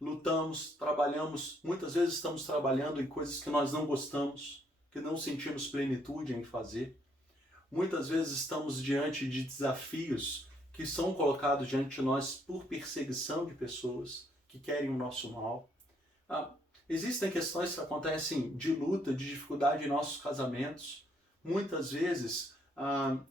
lutamos, trabalhamos, muitas vezes estamos trabalhando em coisas que nós não gostamos, que não sentimos plenitude em fazer. Muitas vezes estamos diante de desafios que são colocados diante de nós por perseguição de pessoas que querem o nosso mal. Existem questões que acontecem de luta, de dificuldade em nossos casamentos. Muitas vezes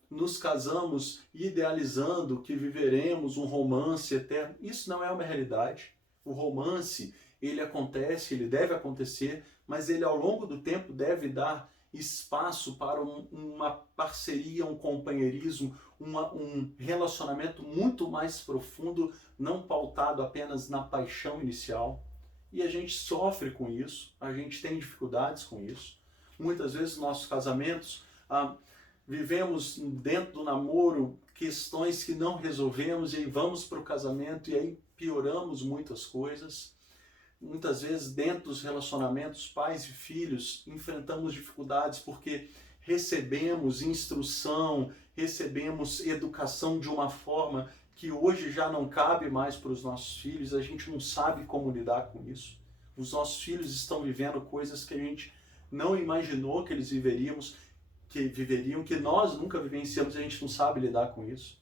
nos casamos idealizando que viveremos um romance eterno. Isso não é uma realidade. O romance, ele acontece, ele deve acontecer, mas ele ao longo do tempo deve dar espaço para uma parceria, um companheirismo, um relacionamento muito mais profundo, não pautado apenas na paixão inicial. E a gente sofre com isso, a gente tem dificuldades com isso. Muitas vezes nossos casamentos, vivemos dentro do namoro questões que não resolvemos e aí vamos para o casamento e aí pioramos muitas coisas. Muitas vezes dentro dos relacionamentos, pais e filhos, enfrentamos dificuldades porque recebemos instrução, recebemos educação de uma forma que hoje já não cabe mais para os nossos filhos, a gente não sabe como lidar com isso. Os nossos filhos estão vivendo coisas que a gente não imaginou que eles viveriam, que nós nunca vivenciamos, a gente não sabe lidar com isso.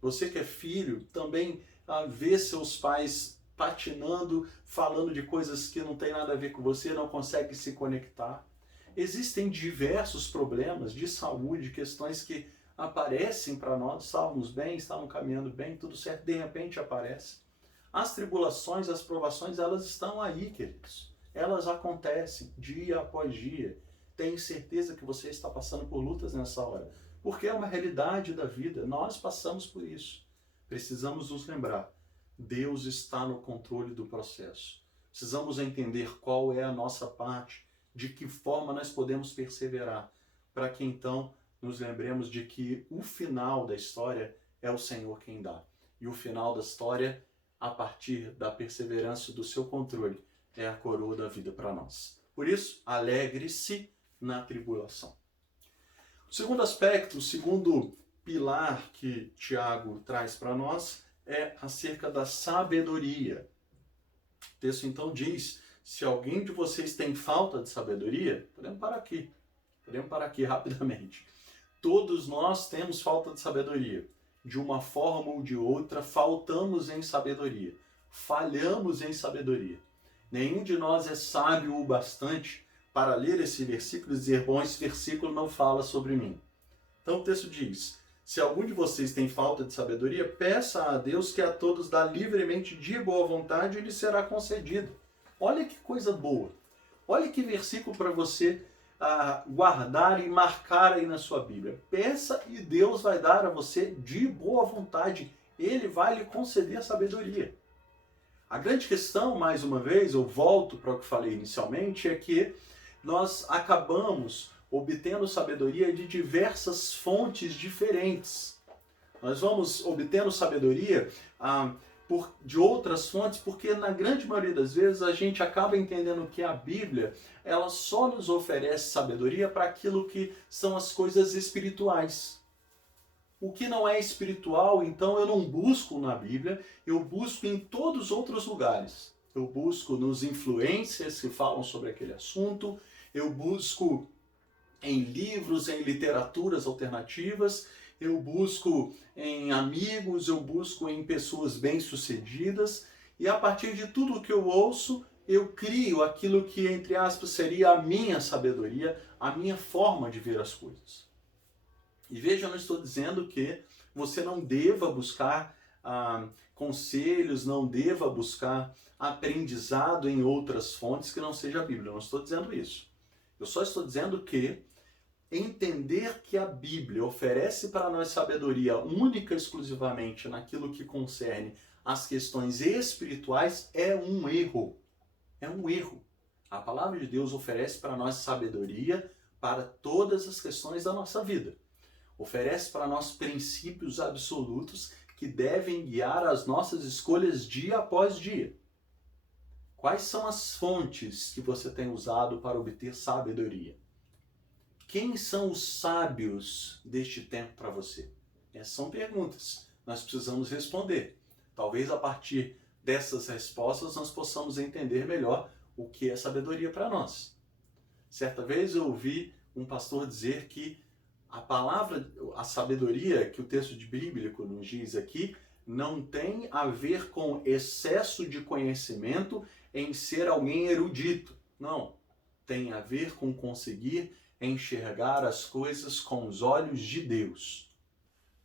Você que é filho, também vê seus pais patinando, falando de coisas que não tem nada a ver com você, não consegue se conectar. Existem diversos problemas de saúde, questões que aparecem para nós, estávamos bem, estávamos caminhando bem, tudo certo, de repente aparece. As tribulações, as provações, elas estão aí, queridos. Elas acontecem dia após dia. Tenho certeza que você está passando por lutas nessa hora, porque é uma realidade da vida. Nós passamos por isso. Precisamos nos lembrar, Deus está no controle do processo. Precisamos entender qual é a nossa parte, de que forma nós podemos perseverar, para que então nos lembremos de que o final da história é o Senhor quem dá. E o final da história, a partir da perseverança do seu controle, é a coroa da vida para nós. Por isso, alegre-se na tribulação. O segundo aspecto, o segundo pilar que Tiago traz para nós é acerca da sabedoria. O texto então diz, se alguém de vocês tem falta de sabedoria, podemos parar aqui rapidamente. Todos nós temos falta de sabedoria. De uma forma ou de outra, faltamos em sabedoria. Falhamos em sabedoria. Nenhum de nós é sábio o bastante para ler esse versículo e dizer, bom, esse versículo não fala sobre mim. Então o texto diz, se algum de vocês tem falta de sabedoria, peça a Deus que a todos dá livremente de boa vontade e lhe será concedido. Olha que coisa boa. Olha que versículo para você guardar e marcar aí na sua Bíblia. Peça e Deus vai dar a você de boa vontade. Ele vai lhe conceder a sabedoria. A grande questão, mais uma vez, eu volto para o que falei inicialmente, é que nós acabamos obtendo sabedoria de diversas fontes diferentes. Nós vamos obtendo sabedoria de outras fontes, porque na grande maioria das vezes a gente acaba entendendo que a Bíblia ela só nos oferece sabedoria para aquilo que são as coisas espirituais. O que não é espiritual, então eu não busco na Bíblia, eu busco em todos os outros lugares. Eu busco nos influencers que falam sobre aquele assunto, eu busco em livros, em literaturas alternativas, eu busco em amigos, eu busco em pessoas bem-sucedidas, e a partir de tudo que eu ouço, eu crio aquilo que, entre aspas, seria a minha sabedoria, a minha forma de ver as coisas. E veja, eu não estou dizendo que você não deva buscar conselhos, não deva buscar aprendizado em outras fontes que não seja a Bíblia. Eu não estou dizendo isso. Eu só estou dizendo que entender que a Bíblia oferece para nós sabedoria única e exclusivamente naquilo que concerne as questões espirituais é um erro. É um erro. A palavra de Deus oferece para nós sabedoria para todas as questões da nossa vida. Oferece para nós princípios absolutos que devem guiar as nossas escolhas dia após dia. Quais são as fontes que você tem usado para obter sabedoria? Quem são os sábios deste tempo para você? Essas são perguntas. Nós precisamos responder. Talvez a partir dessas respostas nós possamos entender melhor o que é sabedoria para nós. Certa vez eu ouvi um pastor dizer que a sabedoria que o texto bíblico nos diz aqui não tem a ver com excesso de conhecimento em ser alguém erudito. Não. Tem a ver com conseguir enxergar as coisas com os olhos de Deus.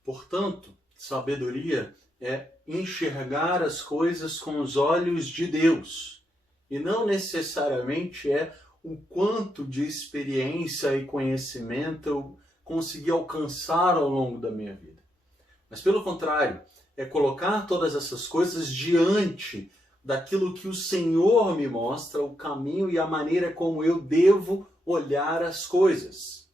Portanto, sabedoria é enxergar as coisas com os olhos de Deus. E não necessariamente é o quanto de experiência e conhecimento eu consegui alcançar ao longo da minha vida. Mas pelo contrário, é colocar todas essas coisas diante daquilo que o Senhor me mostra, o caminho e a maneira como eu devo olhar as coisas.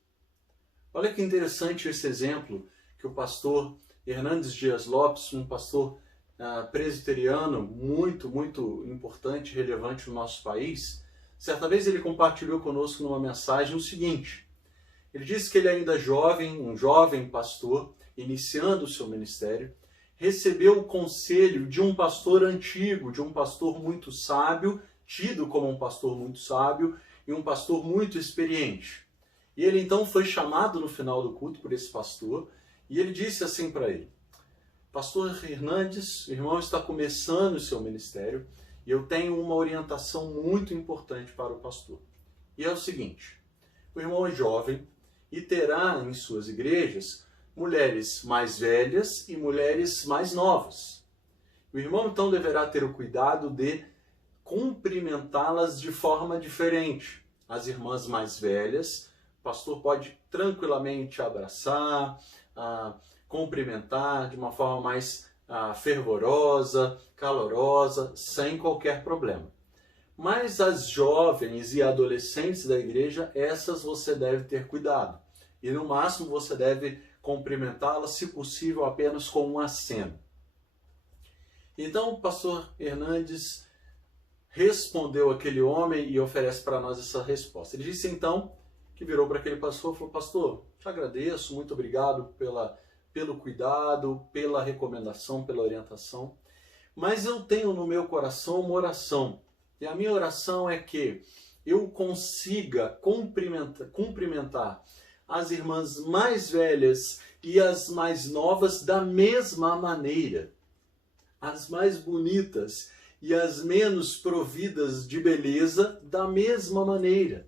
Olha que interessante esse exemplo que o pastor Hernandes Dias Lopes, um pastor presbiteriano muito importante e relevante no nosso país, certa vez ele compartilhou conosco numa mensagem o seguinte. Ele disse que ele ainda um jovem pastor, iniciando o seu ministério, recebeu o conselho de um pastor antigo, de um pastor muito sábio, tido como um pastor muito sábio e um pastor muito experiente. E ele então foi chamado no final do culto por esse pastor e ele disse assim para ele: Pastor Hernandes, o irmão está começando o seu ministério e eu tenho uma orientação muito importante para o pastor. E é o seguinte, o irmão é jovem e terá em suas igrejas mulheres mais velhas e mulheres mais novas. O irmão então deverá ter o cuidado de cumprimentá-las de forma diferente. As irmãs mais velhas, o pastor pode tranquilamente abraçar, cumprimentar de uma forma mais fervorosa, calorosa, sem qualquer problema. Mas as jovens e adolescentes da igreja, essas você deve ter cuidado. E no máximo você deve cumprimentá-las, se possível, apenas com um aceno. Então o pastor Hernandes respondeu aquele homem e oferece para nós essa resposta. Ele disse então, que virou para aquele pastor e falou: pastor, te agradeço, muito obrigado pelo cuidado, pela recomendação, pela orientação, mas eu tenho no meu coração uma oração. E a minha oração é que eu consiga cumprimentar as irmãs mais velhas e as mais novas da mesma maneira. As mais bonitas e as menos providas de beleza da mesma maneira.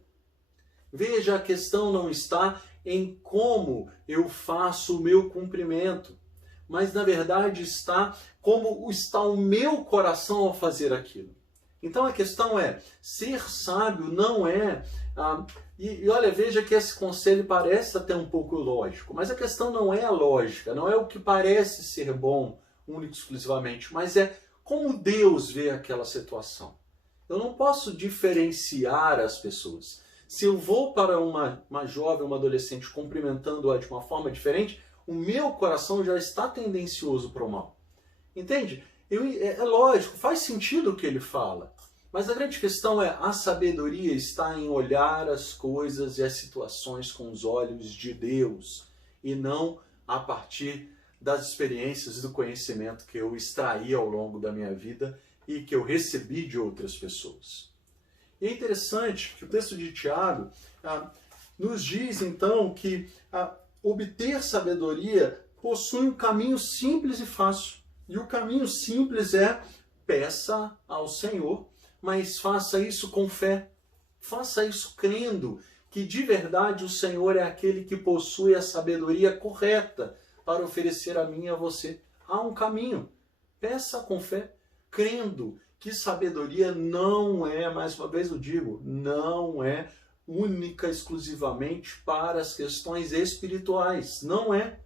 Veja, a questão não está em como eu faço o meu cumprimento, mas na verdade está como está o meu coração ao fazer aquilo. Então a questão é, ser sábio não é... E olha, veja que esse conselho parece até um pouco lógico, mas a questão não é a lógica, não é o que parece ser bom, único e exclusivamente, mas é como Deus vê aquela situação. Eu não posso diferenciar as pessoas. Se eu vou para uma jovem, uma adolescente, cumprimentando-a de uma forma diferente, o meu coração já está tendencioso para o mal. Entende? É lógico, faz sentido o que ele fala. Mas a grande questão é, a sabedoria está em olhar as coisas e as situações com os olhos de Deus, e não a partir das experiências e do conhecimento que eu extraí ao longo da minha vida e que eu recebi de outras pessoas. E é interessante que o texto de Tiago nos diz então que obter sabedoria possui um caminho simples e fácil. E o caminho simples é: peça ao Senhor, mas faça isso com fé. Faça isso crendo que de verdade o Senhor é aquele que possui a sabedoria correta para oferecer a mim e a você. Há um caminho. Peça com fé, crendo que sabedoria não é, mais uma vez eu digo, não é única exclusivamente para as questões espirituais. Não é.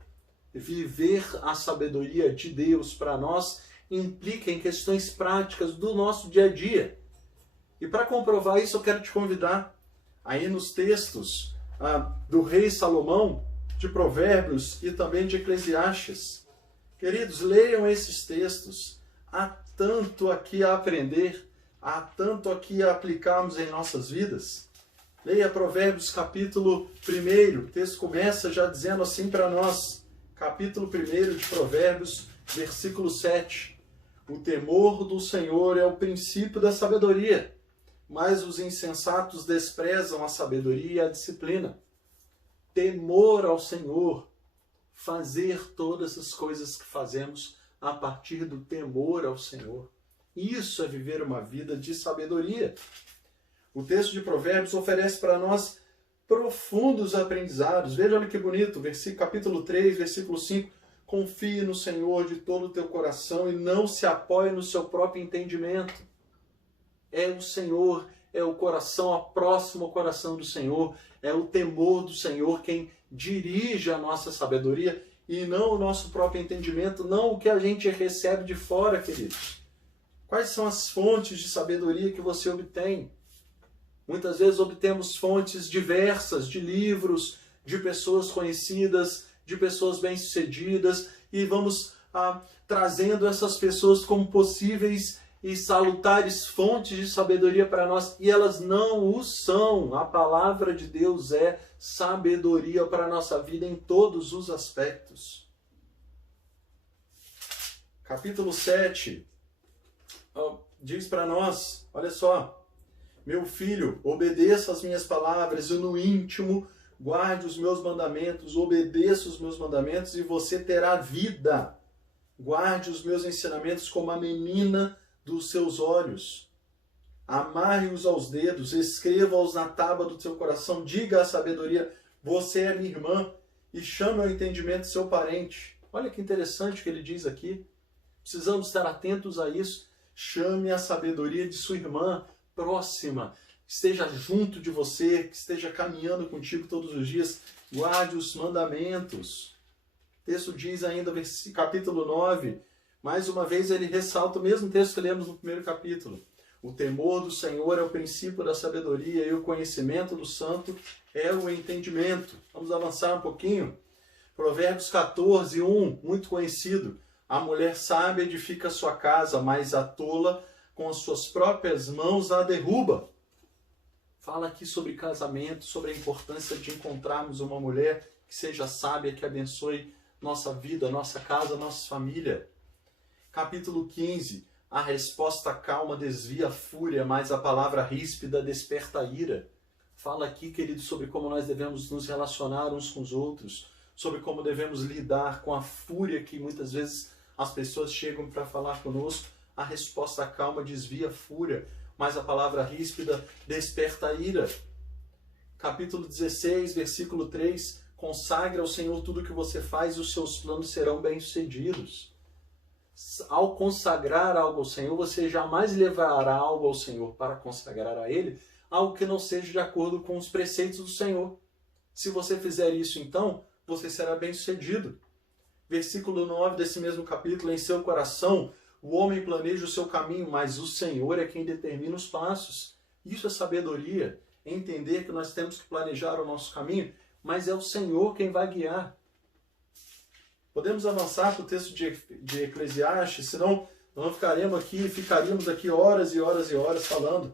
Viver a sabedoria de Deus para nós implica em questões práticas do nosso dia a dia. E para comprovar isso, eu quero te convidar aí nos textos do rei Salomão, de Provérbios e também de Eclesiastes. Queridos, leiam esses textos. Há tanto aqui a aprender, há tanto aqui a aplicarmos em nossas vidas. Leia Provérbios capítulo 1, o texto começa já dizendo assim para nós, capítulo 1 de Provérbios, versículo 7. O temor do Senhor é o princípio da sabedoria, mas os insensatos desprezam a sabedoria e a disciplina. Temor ao Senhor, fazer todas as coisas que fazemos a partir do temor ao Senhor. Isso é viver uma vida de sabedoria. O texto de Provérbios oferece para nós profundos aprendizados. Veja, olha que bonito, capítulo 3, versículo 5. Confie no Senhor de todo o teu coração e não se apoie no seu próprio entendimento. É o Senhor, é o coração, próximo ao coração do Senhor, é o temor do Senhor quem dirige a nossa sabedoria e não o nosso próprio entendimento, não o que a gente recebe de fora, queridos. Quais são as fontes de sabedoria que você obtém? Muitas vezes obtemos fontes diversas de livros, de pessoas conhecidas, de pessoas bem-sucedidas, e vamos trazendo essas pessoas como possíveis e salutares fontes de sabedoria para nós, e elas não o são. A palavra de Deus é sabedoria para a nossa vida em todos os aspectos. Capítulo 7 diz para nós, olha só: meu filho, obedeça as minhas palavras e no íntimo guarde os meus mandamentos, obedeça os meus mandamentos e você terá vida. Guarde os meus ensinamentos como a menina dos seus olhos. Amarre-os aos dedos, escreva-os na tábua do seu coração. Diga à sabedoria: você é minha irmã, e chame ao entendimento seu parente. Olha que interessante o que ele diz aqui. Precisamos estar atentos a isso. Chame a sabedoria de sua irmã próxima, esteja junto de você, que esteja caminhando contigo todos os dias. Guarde os mandamentos. O texto diz ainda, capítulo 9, mais uma vez ele ressalta o mesmo texto que lemos no primeiro capítulo. O temor do Senhor é o princípio da sabedoria e o conhecimento do santo é o entendimento. Vamos avançar um pouquinho. Provérbios 14, 1, muito conhecido. A mulher sábia edifica sua casa, mas a tola com as suas próprias mãos a derruba. Fala aqui sobre casamento, sobre a importância de encontrarmos uma mulher que seja sábia, que abençoe nossa vida, nossa casa, nossa família. Capítulo 15. A resposta calma desvia a fúria, mas a palavra ríspida desperta a ira. Fala aqui, querido, sobre como nós devemos nos relacionar uns com os outros, sobre como devemos lidar com a fúria que muitas vezes as pessoas chegam para falar conosco. A resposta calma desvia a fúria, mas a palavra ríspida desperta a ira. Capítulo 16, versículo 3. Consagre ao Senhor tudo o que você faz e os seus planos serão bem-sucedidos. Ao consagrar algo ao Senhor, você jamais levará algo ao Senhor para consagrar a Ele, algo que não seja de acordo com os preceitos do Senhor. Se você fizer isso, então, você será bem-sucedido. Versículo 9 desse mesmo capítulo. Em seu coração, o homem planeja o seu caminho, mas o Senhor é quem determina os passos. Isso é sabedoria, é entender que nós temos que planejar o nosso caminho, mas é o Senhor quem vai guiar. Podemos avançar para o texto de Eclesiastes, senão nós ficaríamos aqui horas e horas e horas falando.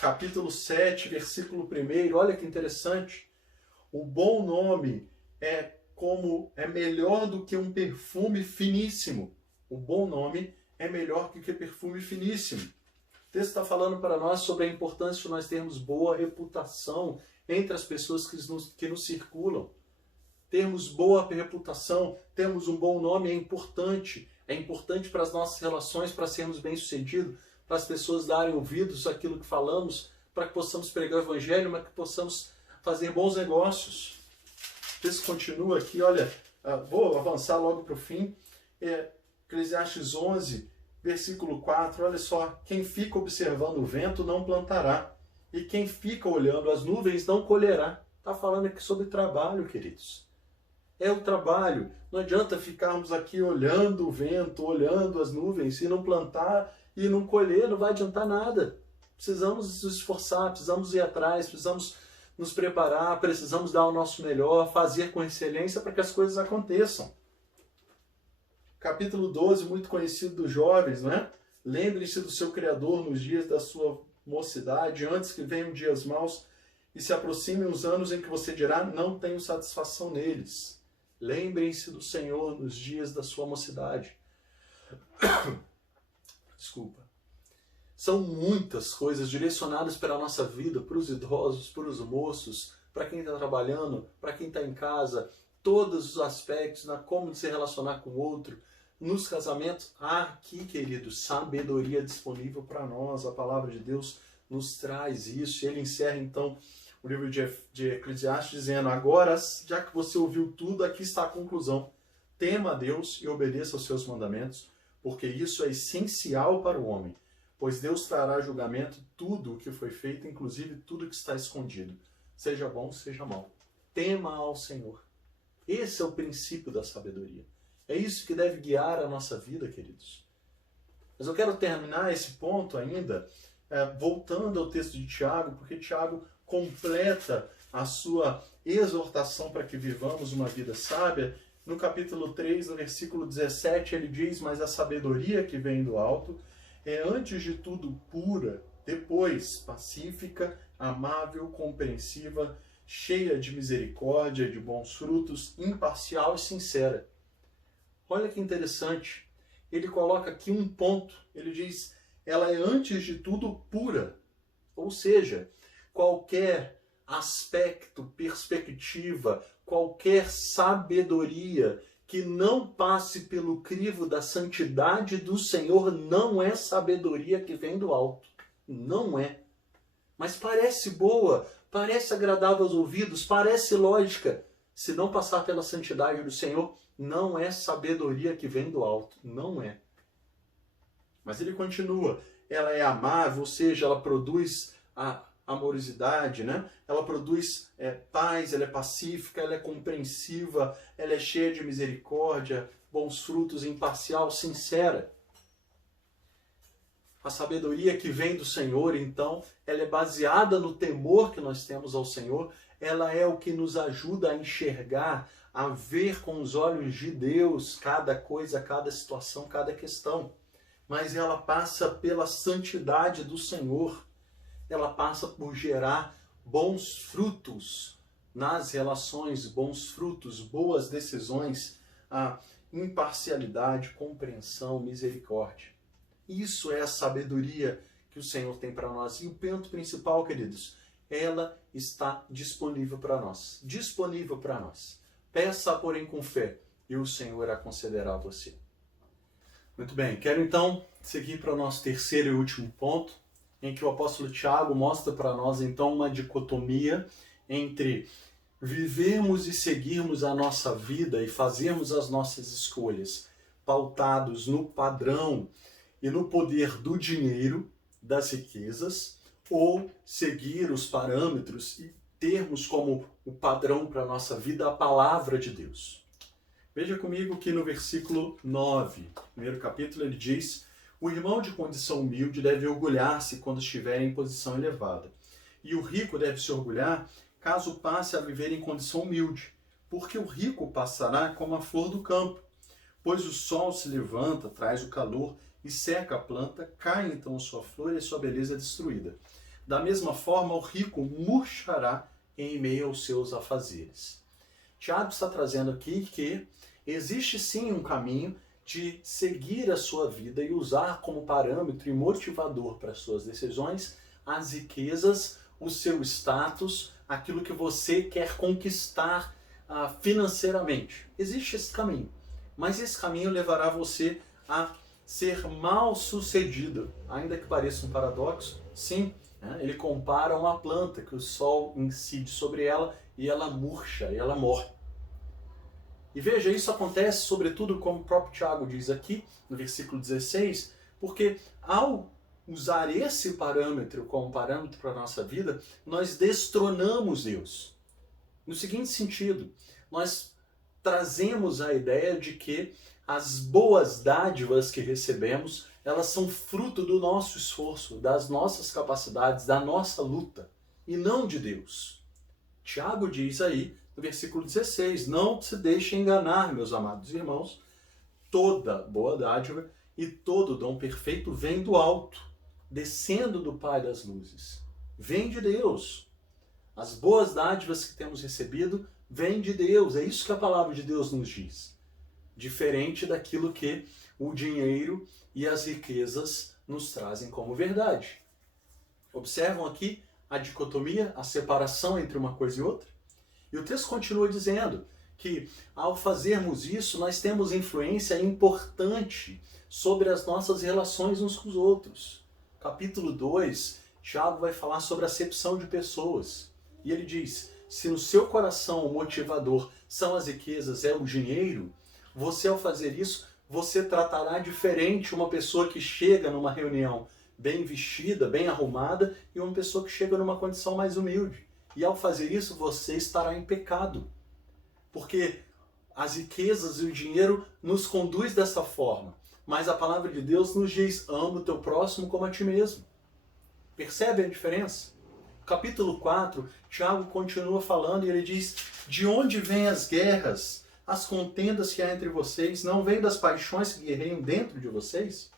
Capítulo 7, versículo 1, olha que interessante. O bom nome é melhor do que um perfume finíssimo. O bom nome é melhor do que perfume finíssimo. O texto está falando para nós sobre a importância de nós termos boa reputação entre as pessoas que nos circulam. Termos boa reputação, termos um bom nome é importante. É importante para as nossas relações, para sermos bem-sucedidos, para as pessoas darem ouvidos àquilo que falamos, para que possamos pregar o Evangelho, para que possamos fazer bons negócios. O texto continua aqui, olha, vou avançar logo para o fim. Eclesiastes 11, versículo 4, olha só. Quem fica observando o vento não plantará, e quem fica olhando as nuvens não colherá. Está falando aqui sobre trabalho, queridos. É o trabalho. Não adianta ficarmos aqui olhando o vento, olhando as nuvens, e não plantar e não colher, não vai adiantar nada. Precisamos nos esforçar, precisamos ir atrás, precisamos nos preparar, precisamos dar o nosso melhor, fazer com excelência para que as coisas aconteçam. Capítulo 12, muito conhecido dos jovens, não é? Lembre-se do seu Criador nos dias da sua mocidade, antes que venham dias maus e se aproximem os anos em que você dirá, não tenho satisfação neles. Lembrem-se do Senhor nos dias da sua mocidade. Desculpa. São muitas coisas direcionadas para a nossa vida, para os idosos, para os moços, para quem está trabalhando, para quem está em casa, todos os aspectos, como se relacionar com o outro, nos casamentos. Aqui, queridos, sabedoria disponível para nós. A palavra de Deus nos traz isso. Ele encerra, então, o livro de Eclesiastes dizendo, agora, já que você ouviu tudo, aqui está a conclusão. Tema a Deus e obedeça aos seus mandamentos, porque isso é essencial para o homem. Pois Deus trará a julgamento tudo o que foi feito, inclusive tudo que está escondido. Seja bom, seja mal. Tema ao Senhor. Esse é o princípio da sabedoria. É isso que deve guiar a nossa vida, queridos. Mas eu quero terminar esse ponto ainda, voltando ao texto de Tiago, porque Tiago completa a sua exortação para que vivamos uma vida sábia. No capítulo 3, no versículo 17, ele diz, mas a sabedoria que vem do alto é antes de tudo pura, depois pacífica, amável, compreensiva, cheia de misericórdia, de bons frutos, imparcial e sincera. Olha que interessante. Ele coloca aqui um ponto. Ele diz, ela é antes de tudo pura. Ou seja, qualquer aspecto, perspectiva, qualquer sabedoria que não passe pelo crivo da santidade do Senhor não é sabedoria que vem do alto. Não é. Mas parece boa, parece agradável aos ouvidos, parece lógica. Se não passar pela santidade do Senhor, não é sabedoria que vem do alto. Não é. Mas ele continua, ela é amável, ou seja, ela produz a amorosidade, né? Ela produz paz, ela é pacífica, ela é compreensiva, ela é cheia de misericórdia, bons frutos, imparcial, sincera. A sabedoria que vem do Senhor, então, ela é baseada no temor que nós temos ao Senhor, ela é o que nos ajuda a enxergar, a ver com os olhos de Deus cada coisa, cada situação, cada questão. Mas ela passa pela santidade do Senhor, ela passa por gerar bons frutos nas relações, bons frutos, boas decisões, a imparcialidade, compreensão, misericórdia. Isso é a sabedoria que o Senhor tem para nós. E o ponto principal, queridos, ela está disponível para nós. Disponível para nós. Peça, porém, com fé, e o Senhor a concederá a você. Muito bem, quero então seguir para o nosso terceiro e último ponto, em que o apóstolo Tiago mostra para nós então uma dicotomia entre vivermos e seguirmos a nossa vida e fazermos as nossas escolhas pautados no padrão e no poder do dinheiro, das riquezas, ou seguir os parâmetros e termos como o padrão para a nossa vida a palavra de Deus. Veja comigo que no versículo 9, primeiro capítulo, ele diz: o irmão de condição humilde deve orgulhar-se quando estiver em posição elevada, e o rico deve se orgulhar caso passe a viver em condição humilde, porque o rico passará como a flor do campo, pois o sol se levanta, traz o calor e seca a planta, cai então sua flor e sua beleza é destruída. Da mesma forma, o rico murchará em meio aos seus afazeres. Tiago está trazendo aqui que existe sim um caminho de seguir a sua vida e usar como parâmetro e motivador para as suas decisões as riquezas, o seu status, aquilo que você quer conquistar financeiramente. Existe esse caminho, mas esse caminho levará você a ser mal sucedido, ainda que pareça um paradoxo. Sim, né? Ele compara uma planta que o sol incide sobre ela e ela murcha, e ela morre. E veja, isso acontece sobretudo, como o próprio Tiago diz aqui, no versículo 16, porque ao usar esse parâmetro como parâmetro para a nossa vida, nós destronamos Deus. No seguinte sentido, nós trazemos a ideia de que as boas dádivas que recebemos, elas são fruto do nosso esforço, das nossas capacidades, da nossa luta, e não de Deus. Tiago diz aí, no versículo 16, não se deixe enganar, meus amados irmãos, toda boa dádiva e todo dom perfeito vem do alto, descendo do Pai das luzes. Vem de Deus. As boas dádivas que temos recebido vêm de Deus. É isso que a palavra de Deus nos diz. Diferente daquilo que o dinheiro e as riquezas nos trazem como verdade. Observam aqui a dicotomia, a separação entre uma coisa e outra? E o texto continua dizendo que, ao fazermos isso, nós temos influência importante sobre as nossas relações uns com os outros. Capítulo 2, Tiago vai falar sobre a acepção de pessoas. E ele diz, se no seu coração o motivador são as riquezas, é o dinheiro, você, ao fazer isso, você tratará diferente uma pessoa que chega numa reunião bem vestida, bem arrumada, e uma pessoa que chega numa condição mais humilde. E ao fazer isso, você estará em pecado. Porque as riquezas e o dinheiro nos conduz dessa forma. Mas a palavra de Deus nos diz, ama o teu próximo como a ti mesmo. Percebe a diferença? Capítulo 4, Tiago continua falando e ele diz, de onde vêm as guerras, as contendas que há entre vocês? Não vêm das paixões que guerreiam dentro de vocês?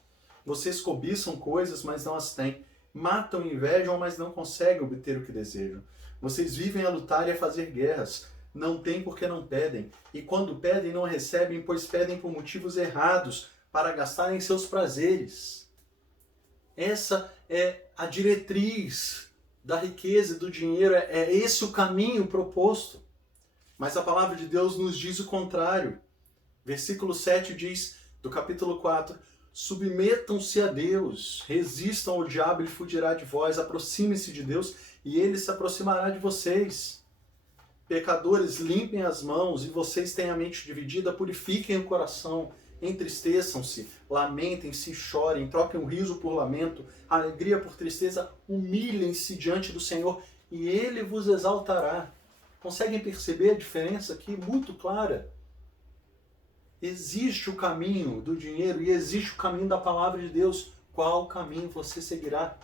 Vocês cobiçam coisas, mas não as têm. Matam e invejam, mas não conseguem obter o que desejam. Vocês vivem a lutar e a fazer guerras. Não têm porque não pedem. E quando pedem, não recebem, pois pedem por motivos errados, para gastarem seus prazeres. Essa é a diretriz da riqueza e do dinheiro. É esse o caminho proposto. Mas a palavra de Deus nos diz o contrário. Versículo 7 diz, do capítulo 4, submetam-se a Deus, resistam ao diabo, ele fugirá de vós, aproxime-se de Deus e ele se aproximará de vocês. Pecadores, limpem as mãos e vocês têm a mente dividida, purifiquem o coração, entristeçam-se, lamentem-se, chorem, troquem o riso por lamento, a alegria por tristeza, humilhem-se diante do Senhor e Ele vos exaltará. Conseguem perceber a diferença aqui muito clara? Existe o caminho do dinheiro e existe o caminho da palavra de Deus. Qual caminho você seguirá?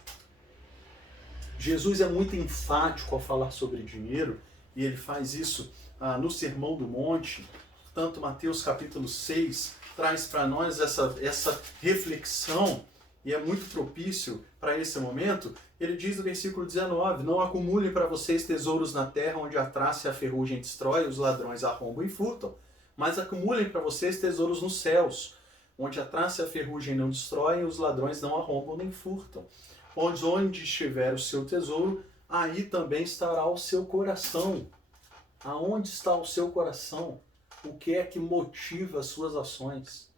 Jesus é muito enfático ao falar sobre dinheiro e ele faz isso no Sermão do Monte. Tanto Mateus capítulo 6 traz para nós essa reflexão e é muito propício para esse momento. Ele diz no versículo 19, não acumulem para vocês tesouros na terra onde a traça e a ferrugem destrói, os ladrões arrombam e furtam, mas acumulem para vocês tesouros nos céus, onde a traça e a ferrugem não destroem, os ladrões não arrombam nem furtam. Onde estiver o seu tesouro, aí também estará o seu coração. Aonde está o seu coração? O que é que motiva as suas ações?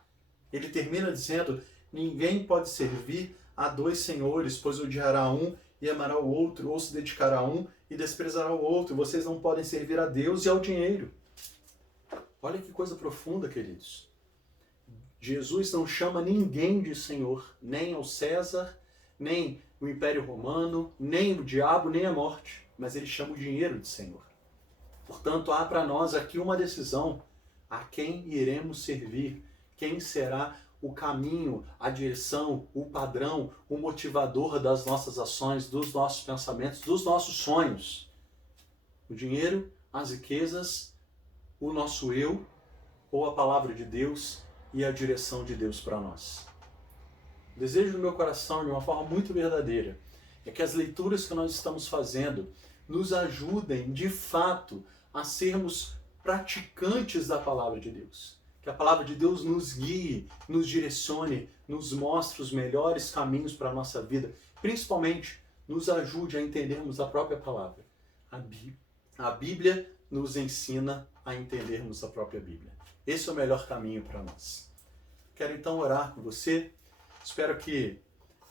Ele termina dizendo, ninguém pode servir a dois senhores, pois odiará um e amará o outro, ou se dedicará a um e desprezará o outro. Vocês não podem servir a Deus e ao dinheiro. Olha que coisa profunda, queridos. Jesus não chama ninguém de Senhor, nem ao César, nem o Império Romano, nem o diabo, nem a morte, mas ele chama o dinheiro de Senhor. Portanto, há para nós aqui uma decisão, a quem iremos servir, quem será o caminho, a direção, o padrão, o motivador das nossas ações, dos nossos pensamentos, dos nossos sonhos. O dinheiro, as riquezas, o nosso eu, ou a palavra de Deus e a direção de Deus para nós. O desejo do meu coração, de uma forma muito verdadeira, é que as leituras que nós estamos fazendo nos ajudem, de fato, a sermos praticantes da palavra de Deus. Que a palavra de Deus nos guie, nos direcione, nos mostre os melhores caminhos para a nossa vida. Principalmente, nos ajude a entendermos a própria palavra. A Bíblia nos ensina a entendermos a própria Bíblia. Esse é o melhor caminho para nós. Quero então orar com você. Espero que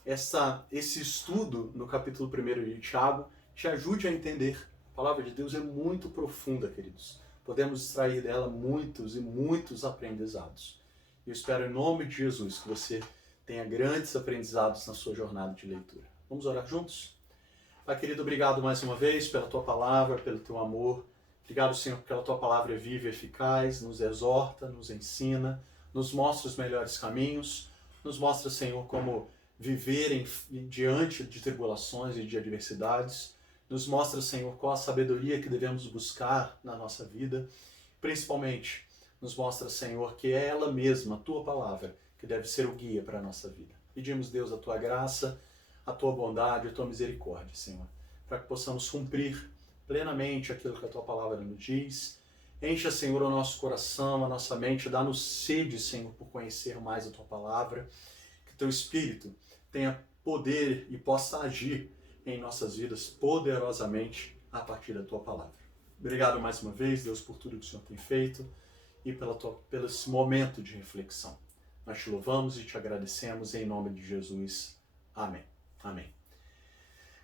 esse estudo no capítulo 1 de Tiago te ajude a entender. A palavra de Deus é muito profunda, queridos. Podemos extrair dela muitos e muitos aprendizados. Eu espero em nome de Jesus que você tenha grandes aprendizados na sua jornada de leitura. Vamos orar juntos? Pai querido, obrigado mais uma vez pela tua palavra, pelo teu amor. Obrigado, Senhor, porque a tua palavra é viva e eficaz, nos exorta, nos ensina, nos mostra os melhores caminhos, nos mostra, Senhor, como viver diante de tribulações e de adversidades. Nos mostra, Senhor, qual a sabedoria que devemos buscar na nossa vida. Principalmente, nos mostra, Senhor, que é ela mesma, a tua palavra, que deve ser o guia para a nossa vida. Pedimos, Deus, a tua graça, a tua bondade, a tua misericórdia, Senhor, para que possamos cumprir plenamente aquilo que a tua palavra nos diz. Encha, Senhor, o nosso coração, a nossa mente, dá-nos sede, Senhor, por conhecer mais a tua palavra. Que teu Espírito tenha poder e possa agir em nossas vidas poderosamente a partir da tua palavra. Obrigado mais uma vez, Deus, por tudo que o Senhor tem feito e pelo esse momento de reflexão. Nós te louvamos e te agradecemos em nome de Jesus. Amém. Amém.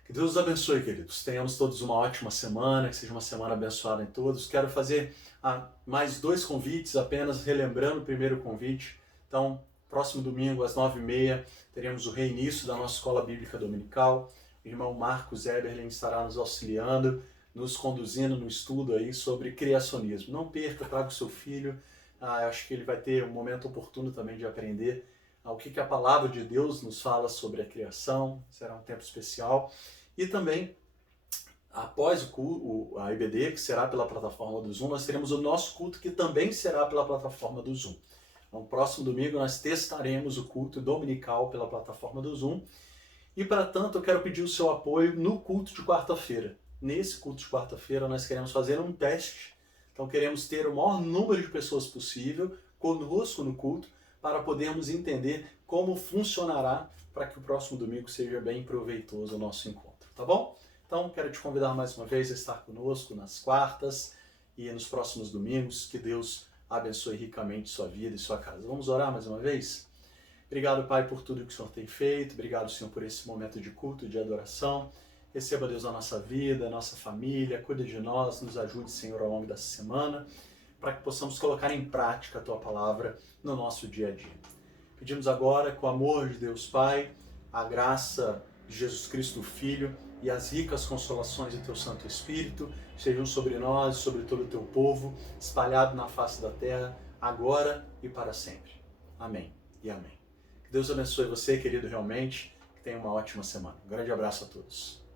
Que Deus os abençoe, queridos. Tenhamos todos uma ótima semana, que seja uma semana abençoada em todos. Quero fazer mais 2 convites, apenas relembrando o primeiro convite. Então, próximo domingo, às 9h30, teremos o reinício da nossa Escola Bíblica Dominical. O irmão Marcos Eberlin estará nos auxiliando, nos conduzindo no estudo aí sobre criacionismo. Não perca, traga o seu filho. Acho que ele vai ter um momento oportuno também de aprender o que a palavra de Deus nos fala sobre a criação. Será um tempo especial. E também, após a IBD, que será pela plataforma do Zoom, nós teremos o nosso culto, que também será pela plataforma do Zoom. No próximo domingo, nós testaremos o culto dominical pela plataforma do Zoom. E, para tanto, eu quero pedir o seu apoio no culto de quarta-feira. Nesse culto de quarta-feira, nós queremos fazer um teste. Então, queremos ter o maior número de pessoas possível conosco no culto, para podermos entender como funcionará para que o próximo domingo seja bem proveitoso o nosso encontro, tá bom? Então, quero te convidar mais uma vez a estar conosco nas quartas e nos próximos domingos. Que Deus abençoe ricamente sua vida e sua casa. Vamos orar mais uma vez? Obrigado, Pai, por tudo que o Senhor tem feito. Obrigado, Senhor, por esse momento de culto, de adoração. Receba, Deus, a nossa vida, a nossa família. Cuida de nós, nos ajude, Senhor, ao longo dessa semana. para que possamos colocar em prática a Tua palavra no nosso dia a dia. Pedimos agora que o amor de Deus Pai, a graça de Jesus Cristo Filho e as ricas consolações do Teu Santo Espírito sejam sobre nós, sobre todo o Teu povo, espalhado na face da terra, agora e para sempre. Amém e amém. Que Deus abençoe você, querido, realmente, que tenha uma ótima semana. Um grande abraço a todos.